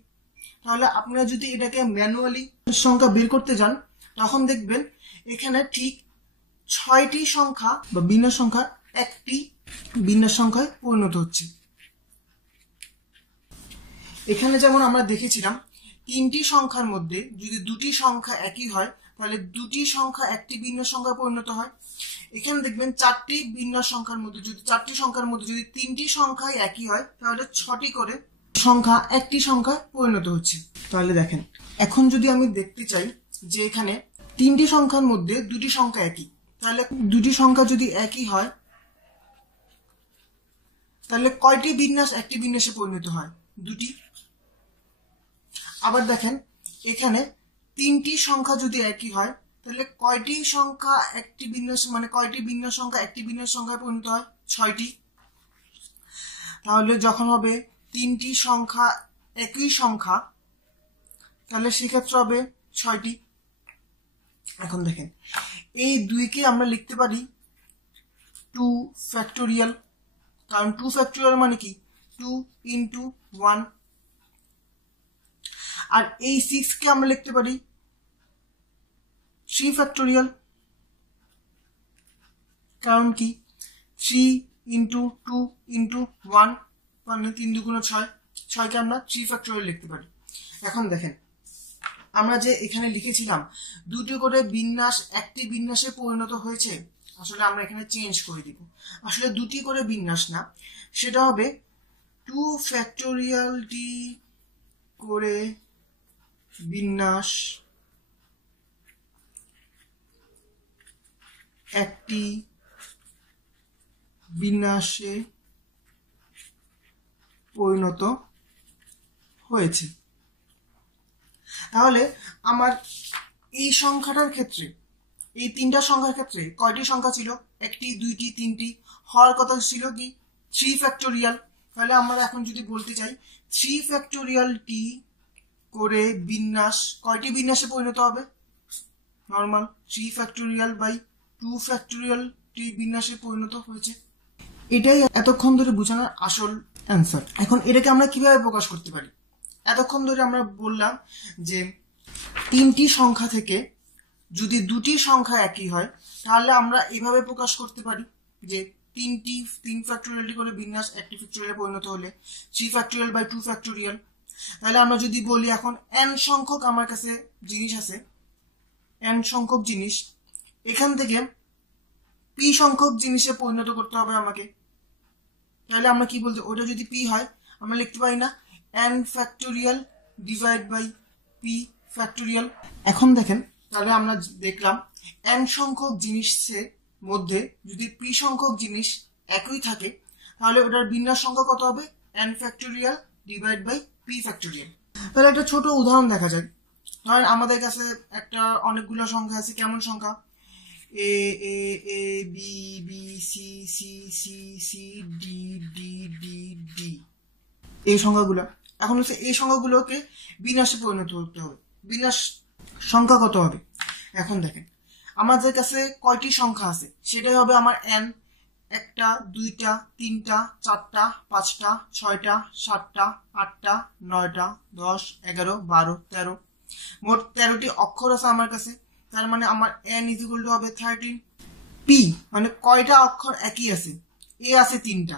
তাহলে আপনারা যদি এটাকে ম্যানুয়ালি সংখ্যা বের করতে যান তখন দেখবেন এখানে ঠিক 6টি সংখ্যা বা বিন্যাস সংখ্যা একটি বিন্যাস সংখ্যায় পরিণত হচ্ছে। এখানে যেমন আমরা দেখেছিলাম 3টি সংখ্যার মধ্যে যদি দুটি সংখ্যা একই হয় তাহলে দুটি সংখ্যা একটি বিন্যাস সংখ্যায় পরিণত হয়। এখানে দেখবেন 4টি বিন্যাস সংখ্যার মধ্যে যদি 4টি সংখ্যার মধ্যে যদি 3টি সংখ্যাই একই হয় তাহলে 6টি করে সংখ্যা একটি সংখ্যায় পরিণত হচ্ছে। তাহলে দেখেন এখন যদি আমি দেখতে চাই যে এখানে 3টি সংখ্যার মধ্যে দুটি সংখ্যা একই, তাহলে দুটি সংখ্যা যদি একই হয় তাহলে কয়টি বিন্যাস একটি বিন্যাসে পরিণত হয়? দুটি। আবার দেখেন এখানে 3টি সংখ্যা যদি একই হয় তাহলে কয়টি সংখ্যা একটি বিন্যাস মানে কয়টি বিন্যাস সংখ্যা একটি বিন্যাস সংখ্যায় পরিণত হয়? 6টি। তাহলে যখন হবে 3টি সংখ্যা একই সংখ্যা তাহলে সেক্ষেত্রে হবে 6টি। এখন দেখেন এই 2কে আমরা লিখতে পারি 2 ফ্যাক্টোরিয়াল, কারণ 2 ফ্যাক্টোরিয়াল মানে কি 2 × 1। আর এই 6কে আমরা লিখতে পারি 3 ফ্যাক্টোরিয়াল, কারণ কি 3 × 2 × 1 মানে 3 2 6, 6কে আমরা 3 ফ্যাক্টোরিয়াল লিখতে পারি। এখন দেখেন আমরা যে এখানে লিখেছিলাম দুটো করে বিন্যাস একটি বিন্যাসে পরিণত হয়েছে, আসলে আমরা এখানে চেঞ্জ করে দিব। আসলে দুটি করে বিন্যাস না, সেটা হবে 2 ফ্যাক্টোরিয়ালটি করে বিন্যাস একটি বিন্যাসে পরিণত হয়েছে। তাহলে আমার এই সংখ্যাটার ক্ষেত্রে এই 3টা সংখ্যার ক্ষেত্রে কয়টি সংখ্যা ছিল? 1টি 2টি 3টি, হওয়ার কথা ছিল কি 3 ফ্যাক্টোরিয়াল। তাহলে আমরা এখন যদি বলতে চাই 3 ফ্যাক্টোরিয়ালটি করে বিন্যাস কয়টি বিন্যাসে পরিণত হবে? নর্মাল 3 ফ্যাক্টোরিয়াল বাই 2 ফ্যাক্টোরিয়ালটি বিন্যাসে পরিণত হয়েছে। এটাই এতক্ষণ ধরে বোঝানোর আসল অ্যান্সার। এখন এটাকে আমরা কিভাবে প্রকাশ করতে পারি? এতক্ষণ ধরে আমরা বললাম যে 3টি সংখ্যা থেকে যদি দুটি সংখ্যা একই হয় তাহলে আমরা এভাবে প্রকাশ করতে পারি যে 3 ফ্যাক্টোরিয়ালটি করে বিন্যাস একটি ফ্যাক্টোরিয়ালে পরিণত হলে 3 ফ্যাক্টোরিয়াল বাই 2 ফ্যাক্টোরিয়াল। তাহলে আমরা যদি বলি এখন n সংখ্যক আমার কাছে জিনিস আছে, n সংখ্যক জিনিস, এখান থেকে p সংখ্যক জিনিসে পরিণত করতে হবে আমাকে। তাহলে আমরা কি বলতে, ওটা যদি p হয় আমরা লিখতে পারি না n factorial divide by p factorial. এখন দেখেন তাহলে আমরা দেখলাম n সংখ্যক জিনিসের মধ্যে যদি p সংখ্যক জিনিস একই থাকে তাহলে ওটার বিন্যাস সংখ্যা কত হবে? n factorial divide by p factorial. তাহলে একটা ছোট উদাহরণ দেখা যায়। ধরেন আমাদের কাছে একটা অনেকগুলো সংখ্যা আছে। কেমন সংখ্যা? A A A B B C C C C D D D D এই সংখ্যাগুলো। এখন হচ্ছে এই সংখ্যাগুলোকে বিন্যাসে পরিণত করতে হবে। বিন্যাস সংখ্যা কত হবে? এখন দেখেন আমাদের কাছে কয়টি সংখ্যা আছে সেটাই হবে আমার n। 1টা 2টা 3টা 4টা 5টা 6টা 7টা 8টা 9টা 10 11 12 13 মোট 13টি অক্ষর আছে আমার কাছে। তার মানে আমার n = হবে 13। p মানে কয়টা অক্ষর একই আছে? a আছে 3টা,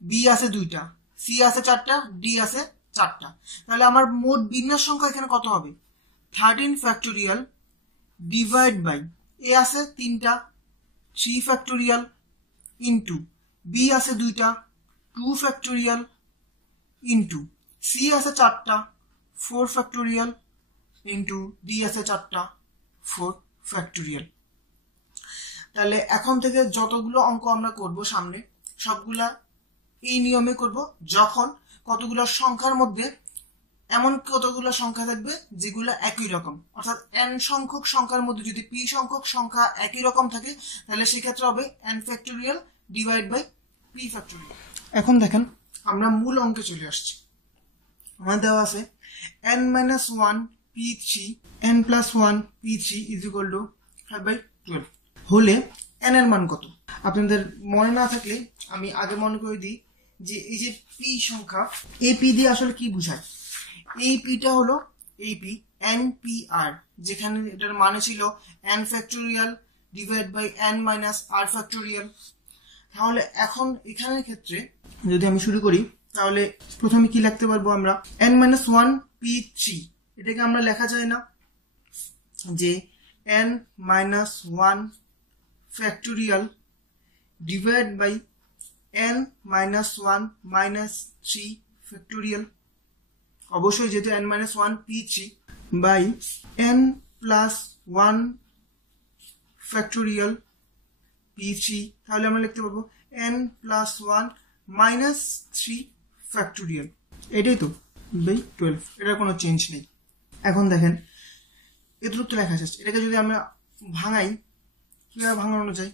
b আছে 2টা, c আছে 4টা, d আছে 4টা। তাহলে আমার মোট বিন্যাস সংখ্যা এখানে কত হবে? 13 ফ্যাক্টোরিয়াল ডিভাইড বাই a আছে 3টা 3 ফ্যাক্টোরিয়াল ইন্টু b আছে 2টা 2 ফ্যাক্টোরিয়াল ইন্টু c আছে 4টা 4 ফ্যাক্টোরিয়াল ইন্টু d আছে 4টা 4 ফ্যাক্টোরিয়াল। তাহলে এখন থেকে যতগুলো অঙ্ক আমরা করব সামনে সবগুলা এই নিয়মে করব, যখন কতগুলো সংখ্যার মধ্যে এমন কতগুলো সংখ্যা থাকবে যেগুলো একই রকম। অর্থাৎ n সংখ্যক সংখ্যার মধ্যে যদি p সংখ্যক সংখ্যা একই রকম থাকে তাহলে সেক্ষেত্রে হবে n factorial divide by p factorial. এখন দেখেন আমরা মূল অঙ্কে চলে আসছি। আমার দেওয়া আছে n - 1 p3 n + 1 p3 = 5/12 হলে n এর মান কত? আপনাদের মনে না থাকলে আমি আগে মনে করে দিই যে এই যে p সংখ্যা, এই p দিয়ে আসলে কি বোঝায়? এই পিটা হলো এই পি npr, যেখানে এটার মানে ছিল n factorial divide by n - r factorial. তাহলে এখন এখানের ক্ষেত্রে যদি আমি শুরু করি তাহলে প্রথমে কি লিখতে পারবো আমরা? n - 1 p3 এটাকে আমরা লেখা যায় না যে n - 1 factorial divide by n - 1 - 3 factorial. অবশ্যই যেহেতু n - 1 p3 by n + 1 factorial p3, তাহলে আমরা লিখতে পারবো n + 1 - 3 ফ্যাক্টোরিয়াল। এটাই তো বাই 12, এটার কোনো চেঞ্জ নেই। এখন দেখেন এতটুকু তো লেখা যাচ্ছে, এটাকে যদি আমরা ভাঙাই কিভাবে ভাঙানো যায়?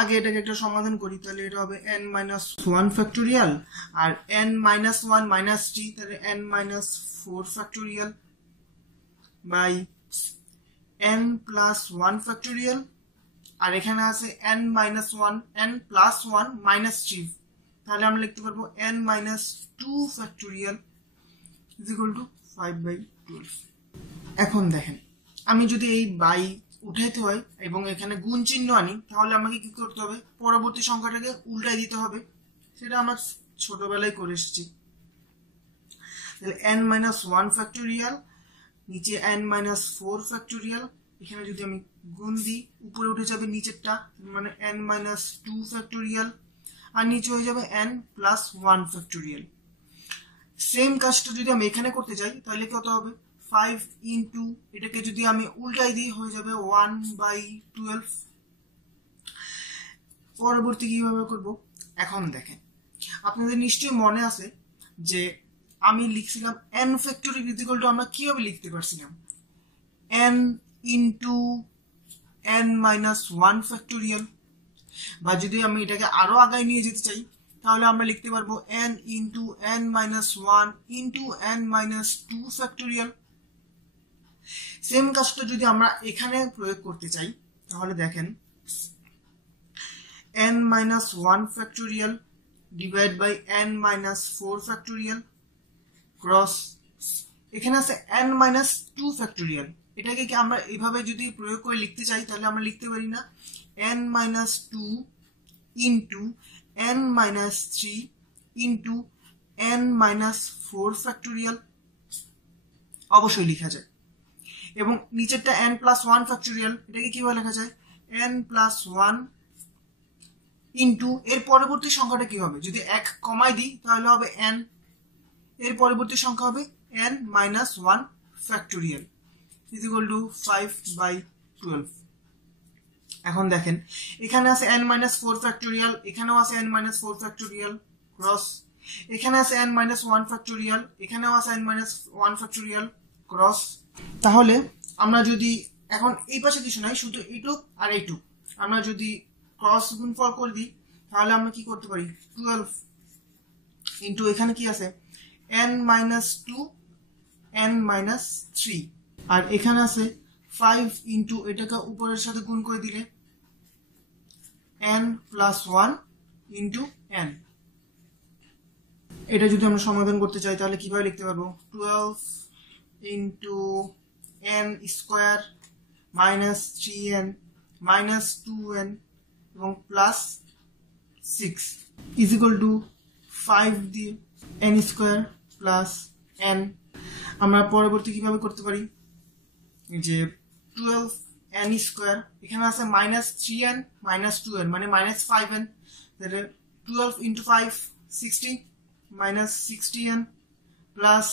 আগে এটাকে একটা সমাধান করি, তাহলে এটা হবে n - 1 ফ্যাক্টোরিয়াল আর n - 1 - 3, তাহলে n - 4 factorial by n + 1 factorial, আর এখানে আছে n - 1 n + 1 - 3, তাহলে আমরা লিখতে পারবো n - 2 ফ্যাক্টোরিয়াল = 5/12। এখন দেখেন আমি যদি এই বাই উঠাইতে হয় এবং এখানে গুণ চিহ্ন আনি তাহলে আমাকে কি করতে হবে? পরবর্তী সংখ্যাটাকে উল্টাই দিতে হবে। সেটা আমরা ছোটবেলায় করে এসেছি। তাহলে n - 1 ফ্যাক্টোরিয়াল নিচে n - 4 ফ্যাক্টোরিয়াল, এখানে যদি আমি গুণ দিই উপরে উঠে যাবে নিচেরটা, মানে n - 2 ফ্যাক্টোরিয়াল আর নিচে হয়ে যাবে n + 1 ফ্যাক্টোরিয়াল। সেম কাজটা যদি আমি এখানে করতে যাই তাহলে কত হবে? 5 ইন্টু এটাকে যদি আমি উল্টাই দিই হয়ে যাবে 1/12। পরবর্তী কিভাবে করব? এখন দেখেন আপনাদের নিশ্চয়ই মনে আছে যে আমি লিখছিলাম n ফ্যাক্টোরিয়াল = আমরা কিভাবে লিখতে পারছিলাম? n ইন্টু n - 1 ফ্যাক্টোরিয়াল, বা যদি আমি এটাকে আরো আগায় নিয়ে যেতে চাই তাহলে আমরা লিখতে পারবো n into n - 1 into n - 2 factorial. Same কাজটা যদি আমরা এখানে প্রয়োগ করতে চাই তাহলে দেখেন n - 1 factorial divide by n - 4 factorial cross এখানে আছে n - 2 ফ্যাক্টোরিয়াল। এটাকে কি আমরা এইভাবে যদি প্রয়োগ করে লিখতে চাই তাহলে আমরা লিখতে পারি না n - 2 into n - 3 into n - 4 factorial? অবশ্যই লেখা যায়। এবং নিচেরটা n + 1 ফ্যাক্টোরিয়াল, এটাকে কিভাবে লেখা যায়? n + 1 ইন্টু এর পরবর্তী সংখ্যাটা কি হবে? যদি 1 কমাই দিই তাহলে হবে n, এর পরবর্তী সংখ্যা হবে n - 1 ফ্যাক্টোরিয়াল = 5/12। এখন দেখেন এখানে আছে n - 4 ফ্যাক্টোরিয়াল, এখানেও আছে n - 4 ফ্যাক্টোরিয়াল ক্রস, এখানে আছে n - 1 ফ্যাক্টোরিয়াল, এখানেও আছে n - 1 ফ্যাক্টোরিয়াল ক্রস। তাহলে আমরা যদি এখন এই পাশে কিছু নাই, শুধু এইটুক আর এইটুক। আমরা যদি ক্রস গুণফল করে দিই তাহলে আমরা কি করতে পারি, 12 ইন্টু এখানে কি আছে n-2 n-3, আর এখানে আছে 5 ইন্টু এটাকে উপরের সাথে গুণ করে দিলে n+1 ইন্টু n। এটা যদি আমরা সমাধান করতে চাই তাহলে কিভাবে লিখতে পারবো, 12 into n square minus 3n minus 2n এবং প্লাস 6 ইজ ইকুয়াল টু 5 দিয়ে n স্কোয়ার প্লাস n। আমরা পরবর্তী কিভাবে করতে পারি, যে 12n স্কোয়ার, এখানে আছে মাইনাস 3n মাইনাস 2n মানে মাইনাস 5n, তাহলে 12 into 5 60 minus 60n plus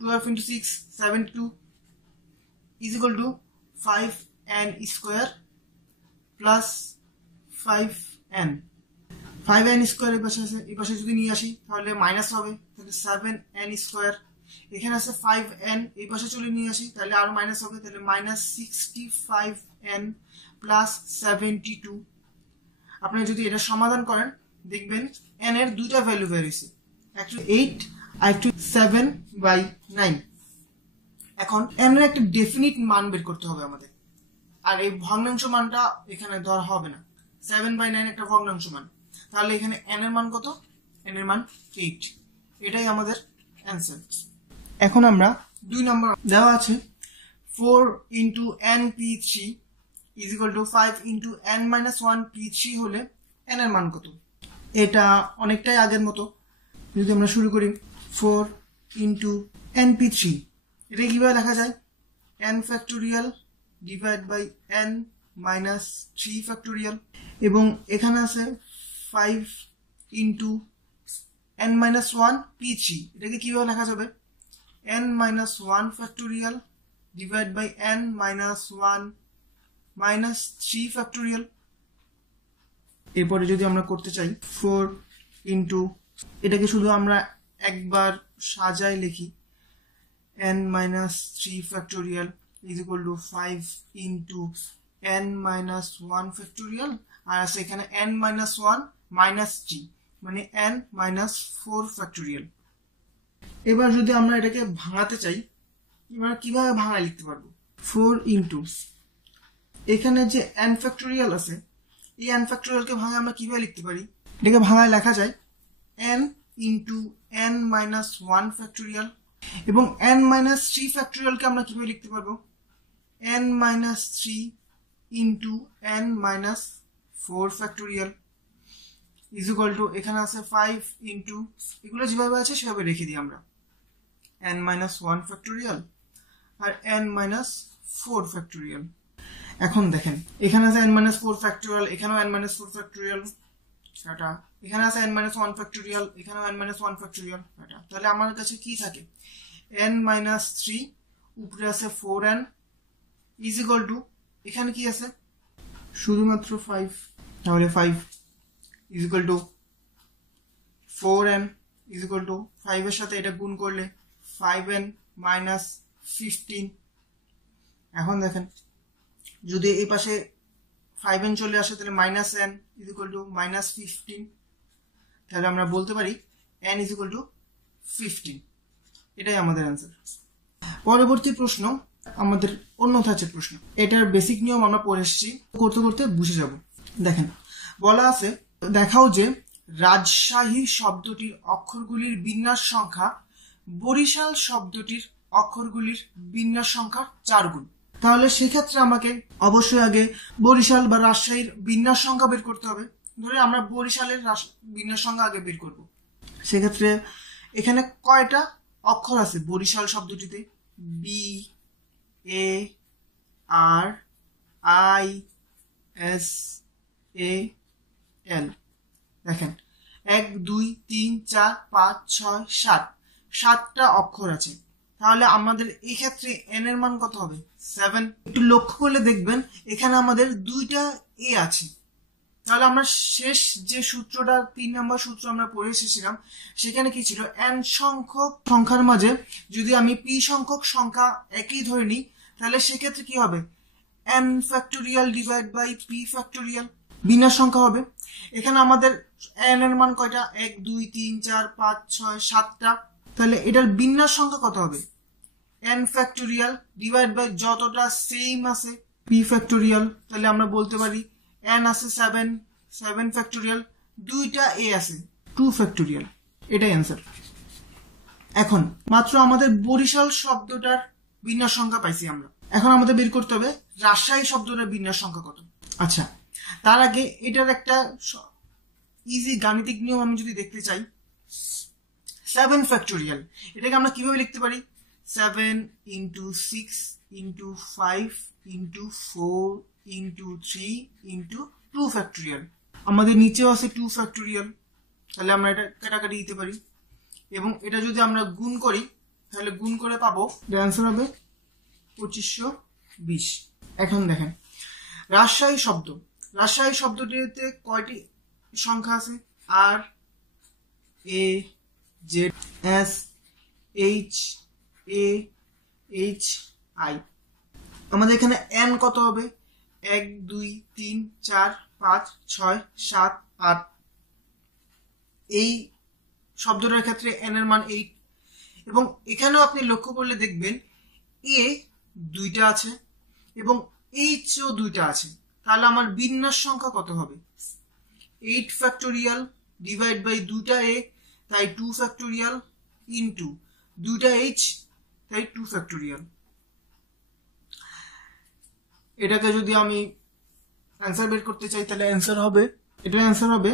12 into 6 72 is equal two 5n square plus 5n। 5n square এই পাশে যদি নিয়ে আসি তাহলে মাইনাস হবে, তাহলে 7n স্কোয়ার। এখানে আছে 5n, এই পাশে চলে নিয়ে আসি তাহলে আরো মাইনাস হবে, তাহলে মাইনাস 65n প্লাস 72। আপনি যদি এটা সমাধান করেন দেখবেন n এর দুইটা ভ্যালু বের হয়েছে, একটু 8 আর একটু 7/9। এখন n এর একটা ডেফিনিট মান বের করতে হবে আমাদের, আর এই ভগ্নাংশ মানটা এখানে ধরা হবে না, 7/9 একটা ভগ্নাংশ মান। তাহলে এখানে n এর মান কত, n এর মান 8, এটাই আমাদের অ্যান্সার। এখন আমরা 2 নম্বর দেওয়া আছে 4 into n p3 is equal to 5 into n-1 p3 হলে n এর মান কত। এটা অনেকটাই আগের মতো, যদি আমরা শুরু করি 4 ইন্টু np3, এটা কিভাবে লেখা যায়, n factorial divide by n-3 factorial, এবং এখানে আছে 5 ইন্টু n-1 p3, এটাকে কিভাবে লেখা যাবে, n-1 factorial divide by n-1-3 factorial. এরপরে যদি আমরা করতে চাই 4 ইন্টু, এটাকে শুধু আমরা একবার সাজায় লিখি, n-3 factorial is equal to 5 into n-1 factorial, আর আছে এখানে n-1 মাইনাস 3 মানে n-4 ফ্যাক্টোরিয়াল। এবার যদি আমরা এটাকে ভাঙাতে চাই, এবার কিভাবে ভাঙায় লিখতে পারবো, 4 ইন্টু এখানে যে n ফ্যাক্টোরিয়াল আছে, এই n ফ্যাক্টোরিয়ালকে ভাঙায় আমরা কিভাবে লিখতে পারি, এটাকে ভাঙায় লেখা যায় n ইন্টু n-1 ফ্যাক্টোরিয়াল, এবং n-3 ফ্যাক্টোরিয়ালকে আমরা কিভাবে লিখতে পারবো, n-3 into n-4 factorial is equal two, এখানে আছে 5 ইন্টু, এগুলো যেভাবে আছে সেভাবে রেখে দিই আমরা, n-1 ফ্যাক্টোরিয়াল আর n-4 ফ্যাক্টোরিয়াল। এখন দেখেন এখানে আছে n-4 ফ্যাক্টোরিয়াল, এখানেও n-4 ফ্যাক্টোরিয়াল, এটা এখানে আছে n-1 ফ্যাক্টোরিয়াল, এখানেও n-1 ফ্যাক্টোরিয়াল, এটা তাহলে আমার কাছে কি থাকে, n-3 উপরে আছে 4n ইজ ইকুয়াল টু, এখানে কি আছে শুধুমাত্র 5, তাহলে 5 is equal two 4n is equal to 5 এর সাথে এটা গুণ করলে 5n মাইনাস 15। এখন দেখেন যদি এই পাশে 5n চলে আসে তাহলে minus n is equal two minus 15, তাহলে আমরা বলতে পারি n ইজ ইকুয়াল টু 15, এটাই আমাদের অ্যান্সার। পরবর্তী প্রশ্ন আমাদের অন্য ধাঁচের প্রশ্ন, এটার বেসিক নিয়ম আমরা পড়ে এসেছি, করতে করতে বুঝে যাব। দেখেন বলা আছে, দেখাও যে রাজশাহী শব্দটির অক্ষরগুলির বিন্যাস সংখ্যা বরিশাল শব্দটির অক্ষরগুলির বিন্যাস সংখ্যা 4 গুণ। তাহলে সেক্ষেত্রে আমাকে অবশ্যই আগে বরিশাল বা রাজশাহীর বিন্যাস সংখ্যা বের করতে হবে। ধরে আমরা বরিশালের বিন্যাস সংখ্যা আগে বের করব। সেক্ষেত্রে এখানে কয়টা অক্ষর আছে বরিশাল শব্দটিতে, B-A-R-I-S-A-L। দেখেন 1 2 3 4 5 6 7, 7টা অক্ষর আছে। তাহলে আমাদের এই ক্ষেত্রে n এর মান কত হবে, 7। একটু লক্ষ্য করলে দেখবেন এখানে আমাদের 2টা a আছে। তাহলে আমরা শেষ যে সূত্রটা 3 নম্বর সূত্র আমরা পড়ে এসেছিলাম, সেখানে কি ছিল, n সংখ্যক সংখ্যার মাঝে যদি আমি p সংখ্যক সংখ্যা একই ধরে নিই, তাহলে সেক্ষেত্রে কি হবে, n factorial divide by p factorial. বিন্যাস সংখ্যা হবে, এখানে আমাদের n এর মান কয়টা, 1 2 3 4 5 6 7টা। তাহলে এটার বিন্যাস সংখ্যা কত হবে, n ফ্যাক্টোরিয়াল ডিভাইড বাই যতটা সেম আছে p ফ্যাক্টোরিয়াল। তাহলে আমরা বলতে পারি n আছে 7 ফ্যাক্টোরিয়াল, দুইটা a আছে 2 ফ্যাক্টোরিয়াল। এটাই অ্যান্সার। এখন মাত্র আমাদের বরিশাল শব্দটার বিন্যাস সংখ্যা পাইছি আমরা, এখন আমাদের বের করতে হবে রাজশাহী শব্দটার বিন্যাস সংখ্যা কত। আচ্ছা, তার আগে এটার একটা ইজি গাণিতিক নিয়ম আমি যদি দেখতে চাই, 7 ফ্যাক্টোরিয়াল এটাকে আমরা কিভাবে লিখতে পারি, 7 into 6 into 5 into 4 into 3 into 2 factorial. আমাদের নিচেও আছে 2 ফ্যাক্টোরিয়াল, তাহলে আমরা এটা কাটাকাটি দিতে পারি এবং এটা যদি আমরা গুণ করি তাহলে গুণ করে পাবো, অ্যান্সার হবে 2520। এখন দেখেন রাজশাহী শব্দটিতে কয়টি সংখ্যা আছে, আর A Z S H A H I. আমাদের এখানে এন কত হবে, 1 2 3 4 5 6 7 8। এই শব্দটার ক্ষেত্রে এন এর মান 8 এবং এখানেও আপনি লক্ষ্য করলে দেখবেন এ দুইটা আছে এবং এইচ ও দুইটা আছে। তাহলে আমার বিন্যাস সংখ্যা কত হবে, 8 ফ্যাক্টোরিয়াল ডিভাইড বাই দুইটা এ তাই 2 ফ্যাক্টোরিয়াল ইন্টু দুইটা এইচ তাই 2 ফ্যাক্টোরিয়াল। এটাকে যদি আমি অ্যান্সার বের করতে চাই তাহলে অ্যান্সার হবে, এটার অ্যান্সার হবে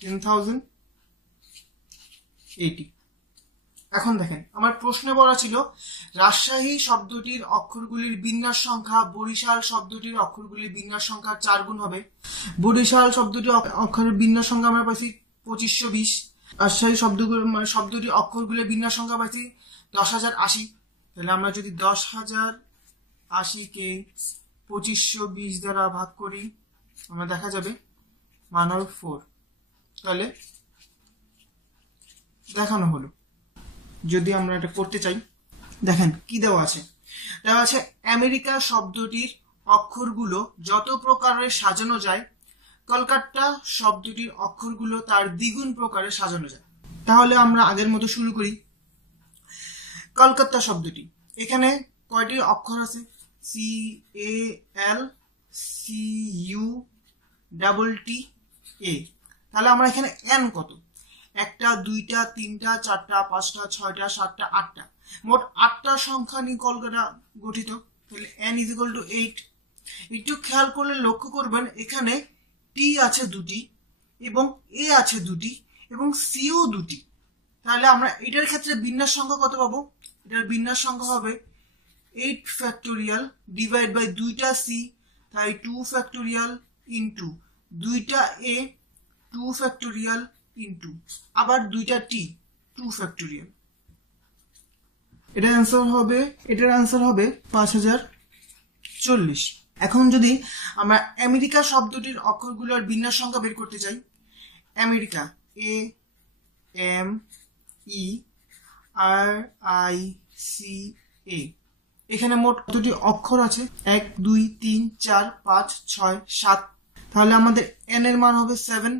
10,080। এখন দেখেন আমার প্রশ্নে বলা ছিল রাজশাহী শব্দটির অক্ষরগুলির বিন্যাস সংখ্যা বরিশাল শব্দটির অক্ষরগুলির বিন্যাস সংখ্যা 4 গুণ হবে। বরিশাল শব্দটির অক্ষরের বিন্যাস সংখ্যা আমরা পাইছি 2520, রাজশাহী শব্দটির অক্ষরগুলির বিন্যাস সংখ্যা পাইছি 10,080। তাহলে আমরা যদি 10,080 কে 2520 দ্বারা ভাগ করি আমরা দেখা যাবে মান হবে 4। তাহলে দেখানো হলো। যদি আমরা এটা করতে চাই, দেখেন কি দেওয়া আছে, আমেরিকা শব্দটির অক্ষরগুলো যত প্রকারে সাজানো যায় কলকাতা শব্দটির অক্ষরগুলো তার দ্বিগুণ প্রকারে সাজানো যায়। তাহলে আমরা আগের মতো শুরু করি। কলকাতা শব্দটি, এখানে কয়টি অক্ষর আছে, CALCUTTA। তাহলে আমরা এখানে n কত, 1 2 3 4 5 6 7 8টা, মোট 8টা সংখ্যা নিয়ে কলকাতা গঠিত। তাহলে n = 8। একটু খেয়াল করলে লক্ষ্য করবেন এখানে t আছে দুটি এবং a আছে দুটি এবং c ও দুটি। তাহলে আমরা এটার ক্ষেত্রে বিন্যাস সংখ্যা কত পাবো, এটার বিন্যাস সংখ্যা হবে 8 ফ্যাক্টোরিয়াল ডিভাইড বাই দুইটা c তাই 2 ফ্যাক্টোরিয়াল ইন্টু দুইটা a 2 ফ্যাক্টোরিয়াল ইন্টু আবার দুইটা t 2 ফ্যাক্টোরিয়াল। এটার অ্যান্সার হবে 5040। এখন যদি আমরা আমেরিকা শব্দটির অক্ষরগুলোর বিন্যাস সংখ্যা বের করতে চাই, আমেরিকা AMERICA, এখানে মোট কতটি অক্ষর আছে, 1 2 3 4 5 6 7। তাহলে আমাদের n এর মান হবে 7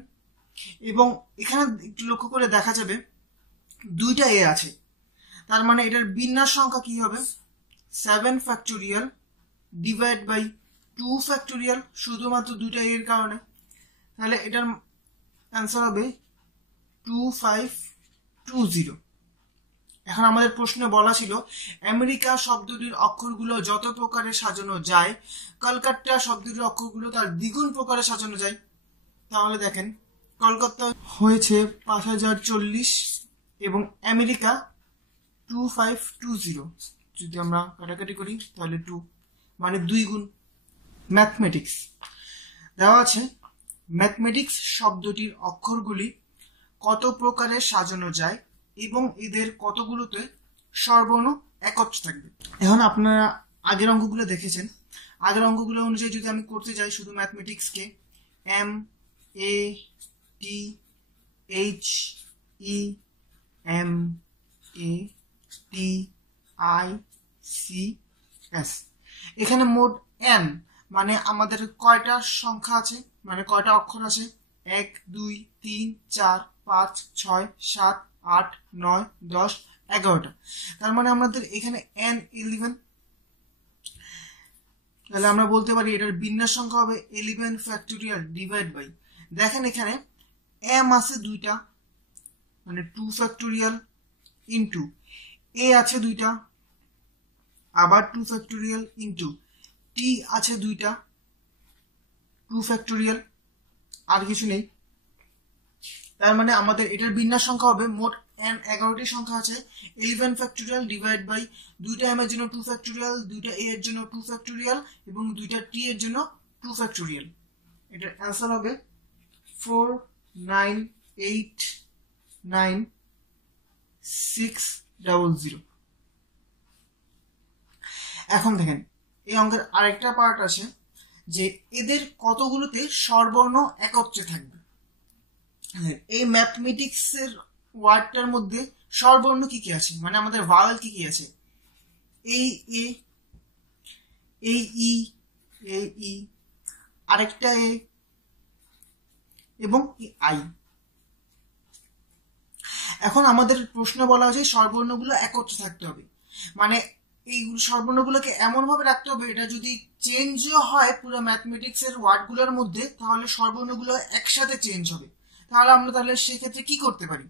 এবং এখানে একটু লক্ষ্য করে দেখা যাবে দুইটা a আছে, তার মানে এটার বিন্যাস সংখ্যা কি হবে, 7 ফ্যাক্টোরিয়াল ডিভাইড বাই 2 ফ্যাক্টোরিয়াল, শুধুমাত্র দুইটা a এর কারণে। তাহলে এটার অ্যান্সার হবে 2520। এখন আমাদের প্রশ্নে বলা ছিল আমেরিকা শব্দটির অক্ষরগুলো যত প্রকারে সাজানো যায় কলকাতা শব্দটির অক্ষরগুলো তার দ্বিগুণ প্রকারে সাজানো যায়। তাহলে দেখেন কলকাতা হয়েছে 5040 এবং আমেরিকা 2520। যদি আমরা কাটাকাটি করি তাহলে 2 মানে 2 গুণ। ম্যাথমেটিক্স দেওয়া আছে, ম্যাথমেটিক্স শব্দটির অক্ষরগুলি কত প্রকারে সাজানো যায় এবং এদের কতগুলোতে স্বরবর্ণ একত্র থাকবে। এখন আপনারা আগের অঙ্কগুলো দেখেছেন, আগের অঙ্কগুলো অনুযায়ী যদি আমি করতে যাই শুধু ম্যাথমেটিক্সকে MATHEMATICS, এখানে মোট n মানে আমাদের কয়টা সংখ্যা আছে, মানে কয়টা অক্ষর আছে, 1 2 3 4 5 6 7 8 9 10 11টা। তার মানে আমাদের এখানে n 11। তাহলে আমরা বলতে পারি এটার বিন্যাস সংখ্যা হবে 11 ফ্যাক্টোরিয়াল ডিভাইড বাই, দেখেন এখানে m আছে দুইটা মানে 2 ফ্যাক্টোরিয়াল ইন্টু a আছে দুইটা আবার 2 ফ্যাক্টোরিয়াল ইন্টু t আছে দুইটা 2 ফ্যাক্টোরিয়াল, আর কিছু নেই। তার মানে আমাদের এটার বিন্যাস সংখ্যা হবে মোট n 11টি সংখ্যা আছে 11 ফ্যাক্টোরিয়াল ডিভাইড বাই দুইটা m এর জন্য 2 ফ্যাক্টোরিয়াল, দুইটা a এর জন্য 2 ফ্যাক্টোরিয়াল এবং দুইটা t এর জন্য 2 ফ্যাক্টোরিয়াল। এটার অ্যান্সার হবে 4989600। এখন দেখেন এই অঙ্কের আরেকটা পার্ট আছে যে এদের কতগুলোতে স্বরবর্ণ একত্রে থাকবে। এই ম্যাথমেটিক্স এর ওয়ার্ডটার মধ্যে স্বরবর্ণ কি কি আছে, মানে আমাদের ভাওয়েল কি কি আছে, এই এ, এই ই, এই ই, আরেকটা এ এবং আই। এখন আমাদের প্রশ্ন বলা হয়েছে স্বরবর্ণগুলো একত্রে থাকতে হবে, মানে এই স্বরবর্ণগুলোকে এমন ভাবে রাখতে হবে এটা যদি চেঞ্জও হয় পুরো ম্যাথমেটিক্স এর ওয়ার্ডগুলোর মধ্যে তাহলে স্বরবর্ণগুলো একসাথে চেঞ্জ হবে। তাহলে সেক্ষেত্রে কি করতে পারি,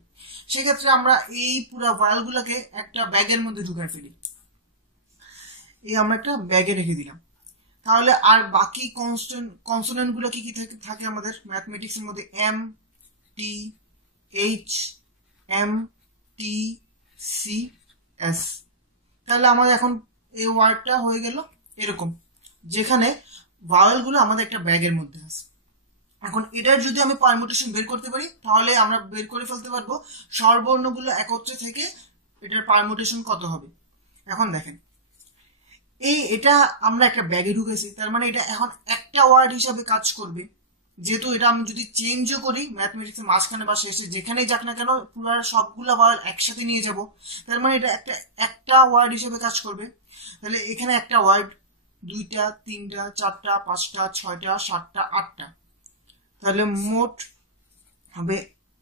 সেক্ষেত্রে আমরা এই পুরো ভাওয়েলগুলোকে একটা ব্যাগের মধ্যে ঢুকায় ফেলি। এই আমরা একটা ব্যাগে রেখে দিলাম। তাহলে আর বাকি কনসোনেন্ট গুলো কি কি থাকে আমাদের ম্যাথমেটিক্স এর মধ্যে, M T H M T C S. তাহলে আমাদের এখন এই ওয়ার্ডটা হয়ে গেল এরকম, যেখানে ভাওয়েল গুলো আমাদের একটা ব্যাগের মধ্যে আছে। এখন এটার যদি আমি পারমুটেশন বের করতে পারি তাহলে আমরা বের করে ফেলতে পারবো স্বরবর্ণগুলো একত্রে থেকে এটার পারমুটেশন কত হবে। এখন দেখেন এটা আমরা একটা ব্যাগে ঢুকেছি, তার মানে এটা এখন একটা ওয়ার্ড হিসাবে কাজ করবে। যেহেতু এটা আমি যদি চেঞ্জও করি ম্যাথমেটিক্সের মাঝখানে বা শেষে যেখানেই যাক না কেন পুরো সবগুলো ভাওয়েল একসাথে নিয়ে যাব, তার মানে এটা একটা ওয়ার্ড হিসেবে কাজ করবে। তাহলে এখানে একটা ওয়ার্ড, দুইটা, তিনটা, চারটা, পাঁচটা, ছয়টা, সাতটা, আটটা, তাহলে মোট হবে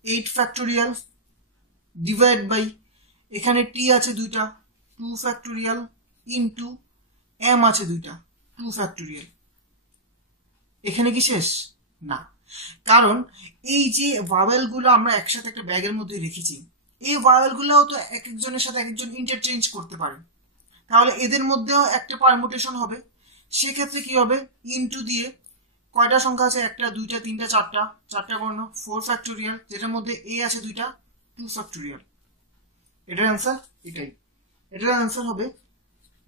8 ফ্যাক্টোরিয়াল ডিভাইড বাই এখানে টি আছে দুইটা 2 ফ্যাক্টোরিয়াল ইন্টু এম আছে দুইটা 2 ফ্যাক্টোরিয়াল। এখানে কি শেষ? না, কারণ এই যে ভাওয়েল গুলো আমরা একসাথে একটা ব্যাগের মধ্যে রেখেছি, এই ভাওয়েল গুলোও তো এক একজনের সাথে এক একজন ইন্টারচেঞ্জ করতে পারে, তাহলে এদের মধ্যেও একটা পারমুটেশন হবে। সেক্ষেত্রে কি হবে, ইন্টু দিয়ে কয়টা সংখ্যা আছে, একটা, দুইটা, তিনটা, চারটা, চারটা বর্ণ 4 ফ্যাক্টোরিয়াল, যেটার মধ্যে এ আছে দুইটা 2 ফ্যাক্টোরিয়াল। এটার অ্যান্সার এটাই। এটার অ্যান্সার হবে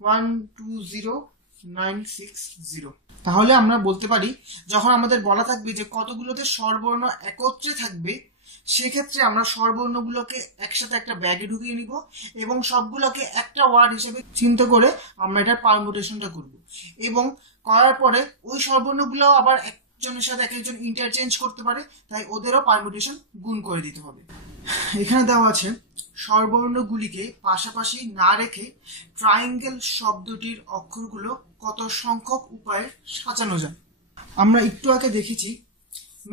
120960। তাহলে আমরা বলতে পারি যখন আমাদের বলা থাকবে যে কতগুলোতে স্বরবর্ণ একত্রে থাকবে, সেক্ষেত্রে আমরা স্বরবর্ণগুলোকে একসাথে একটা ব্যাগে ঢুকিয়ে নিব এবং সবগুলোকে একটা ওয়ার্ড হিসেবে চিন্তা করে আমরা এটার পারমুটেশনটা করব, এবং করার পরে ওই স্বরবর্ণগুলো আবার একজনের সাথে এক একজন ইন্টারচেঞ্জ করতে পারে, তাই ওদেরও পারমুটেশন গুণ করে দিতে হবে। এখানে দেওয়া আছে স্বরবর্ণগুলিকে পাশাপাশি না রেখে ট্রায়াঙ্গেল শব্দটির অক্ষরগুলো কত সংখ্যক উপায়ে সাজানো যায়। আমরা একটু আগে দেখেছি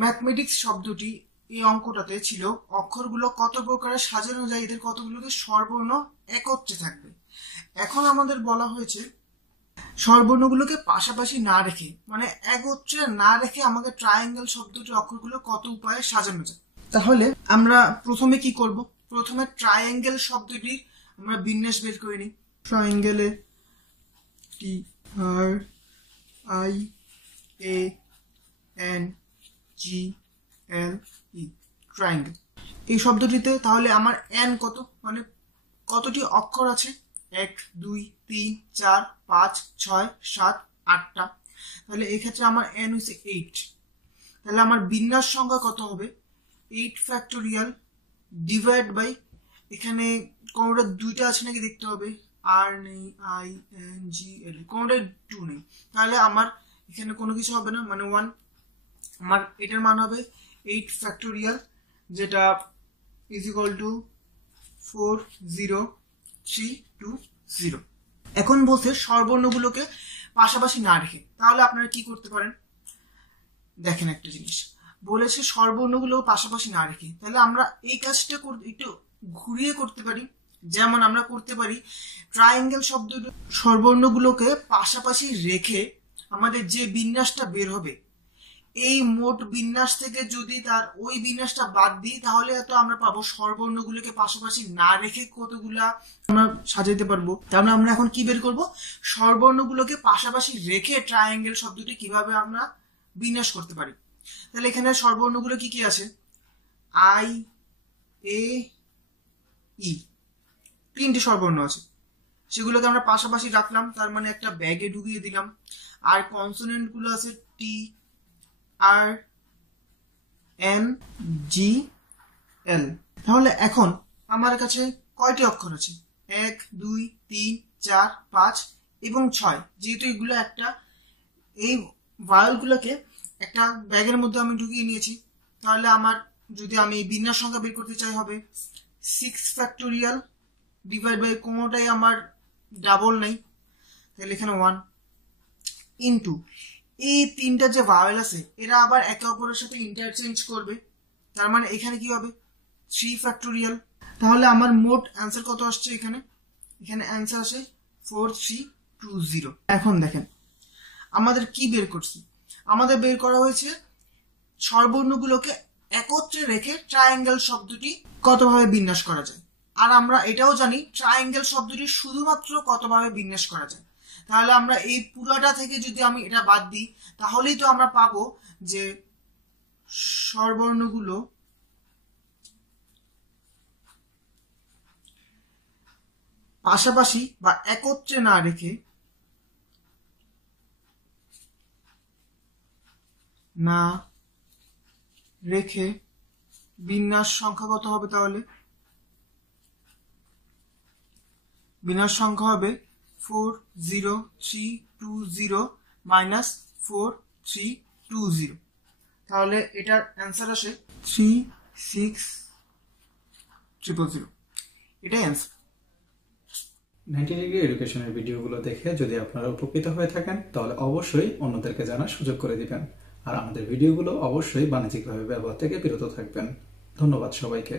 ম্যাথমেটিক্স শব্দটি এই অঙ্কটাতে ছিল অক্ষরগুলো কত প্রকারে সাজানো যায়, এদের কতগুলোকে স্বরবর্ণ একত্রে থাকবে। এখন আমাদের বলা হয়েছে স্বরবর্ণগুলোকে পাশাপাশি না রেখে, মানে একত্রে না রেখে আমাদের ট্রায়াঙ্গেল শব্দটির অক্ষরগুলো কত উপায়ে সাজানো যায়। তাহলে আমরা প্রথমে কি করব, প্রথমে ট্রায়াঙ্গেল শব্দটির আমরা বিন্যাস বের করে নিই। ট্রায়াঙ্গেলে T R I A N G L E, triangle. এই শব্দটিতে তাহলে আমার এন কত, মানে কতটি অক্ষর আছে, 1 2 3 4 5 6 7 8টা। তাহলে এই ক্ষেত্রে আমার এন হচ্ছে 8। তাহলে আমার বিন্যাস সংখ্যা কত হবে, 8 ফ্যাক্টোরিয়াল ডিভাইড বাই, এখানে কোনোটা দুইটা আছে নাকি দেখতে হবে, আর নেই, আই এন জি এল, কোনোটা 2 নেই, তাহলে আমার এখানে কোনো কিছু হবে না, মানে 1। আমার এটার মান হবে 8 ফ্যাক্টোরিয়াল, যেটা ইজ ইকুয়াল টু 40320। এখন বলছে স্বরবর্ণগুলোকে পাশাপাশি না রেখে, তাহলে আপনারা কি করতে পারেন? দেখেন একটা জিনিস বলেছে স্বরবর্ণগুলো পাশাপাশি না রেখে, তাহলে আমরা এই কাজটা একটু ঘুরিয়ে করতে পারি। যেমন আমরা করতে পারি ট্রায়াঙ্গেল শব্দ স্বরবর্ণগুলোকে পাশাপাশি রেখে আমাদের যে বিন্যাসটা বের হবে, এই মোট বিন্যাস থেকে যদি তার ওই বিন্যাসটা বাদ দিই, তাহলে তো আমরা পাবো স্বরবর্ণগুলোকে পাশাপাশি না রেখে কতগুলা আমরা সাজাইতে পারবো। তাহলে আমরা এখন কি বের করব? স্বরবর্ণগুলোকে পাশাপাশি রেখে ট্রায়াঙ্গেল শব্দটি কিভাবে আমরা বিন্যাস করতে পারি। তাহলে এখানে স্বরবর্ণগুলো কি কি আছে? আই, এ, ই, তিনটি স্বরবর্ণ আছে, সেগুলোকে আমরা পাশাপাশি রাখলাম, তার মানে একটা ব্যাগে ঢুকিয়ে দিলাম। আর কনসোনেন্ট গুলো আছে টি, আর, এন, জি, এল। তাহলে এখন আমার কাছে কয়টি অক্ষর আছে? 1, 2, 3, 4, 5 এবং 6। যেহেতু এগুলো একটা, এই ভায়োলগুলোকে একটা ব্যাগের মধ্যে আমি ঢুকিয়ে নিয়েছি, তাহলে আমার যদি আমি বিন্যাস সংখ্যা বের করতে চাই হবে 6 ফ্যাক্টোরিয়াল ডিভাইড বাই, কোনোটাই আমার ডাবল নেই, তাহলে এখানে 1 ইন্টু এই তিনটা যে ভাওয়েল আছে এরা আবার একে অপরের সাথে ইন্টারচেঞ্জ করবে, তার মানে এখানে কি হবে 3 ফ্যাক্টোরিয়াল। তাহলে আমার মোট অ্যান্সার কত আসছে? এখানে অ্যান্সার আসে 4320। এখন দেখেন আমাদের কি বের করছি, আমাদের বের করা হয়েছে স্বরবর্ণগুলোকে একত্রে রেখে ট্রায়াঙ্গেল শব্দটি কতভাবে বিন্যাস করা যায়। আর আমরা এটাও জানি ট্রায়াঙ্গেল শব্দটি শুধুমাত্র কতভাবে বিন্যাস করা যায়। তাহলে আমরা এই পুরাটা থেকে যদি আমি এটা বাদ দিই, তাহলেই তো আমরা পাবো যে স্বরবর্ণগুলো পাশাপাশি বা একত্রে না রেখে বিন্যাস সংখ্যা কত হবে? তাহলে বিন্যাস সংখ্যা হবে 40320 মাইনাস 4320। তাহলে এটার অ্যান্সার আসে 36000। এটাই অ্যান্সার। 90 ডিগ্রি এডুকেশনের ভিডিওগুলো দেখে যদি আপনারা উপকৃত হয়ে থাকেন, তাহলে অবশ্যই অন্যদেরকে জানার সুযোগ করে দিবেন। আর আমাদের ভিডিওগুলো অবশ্যই বাণিজ্যিকভাবে ব্যবহার থেকে বিরত থাকবেন। ধন্যবাদ সবাইকে।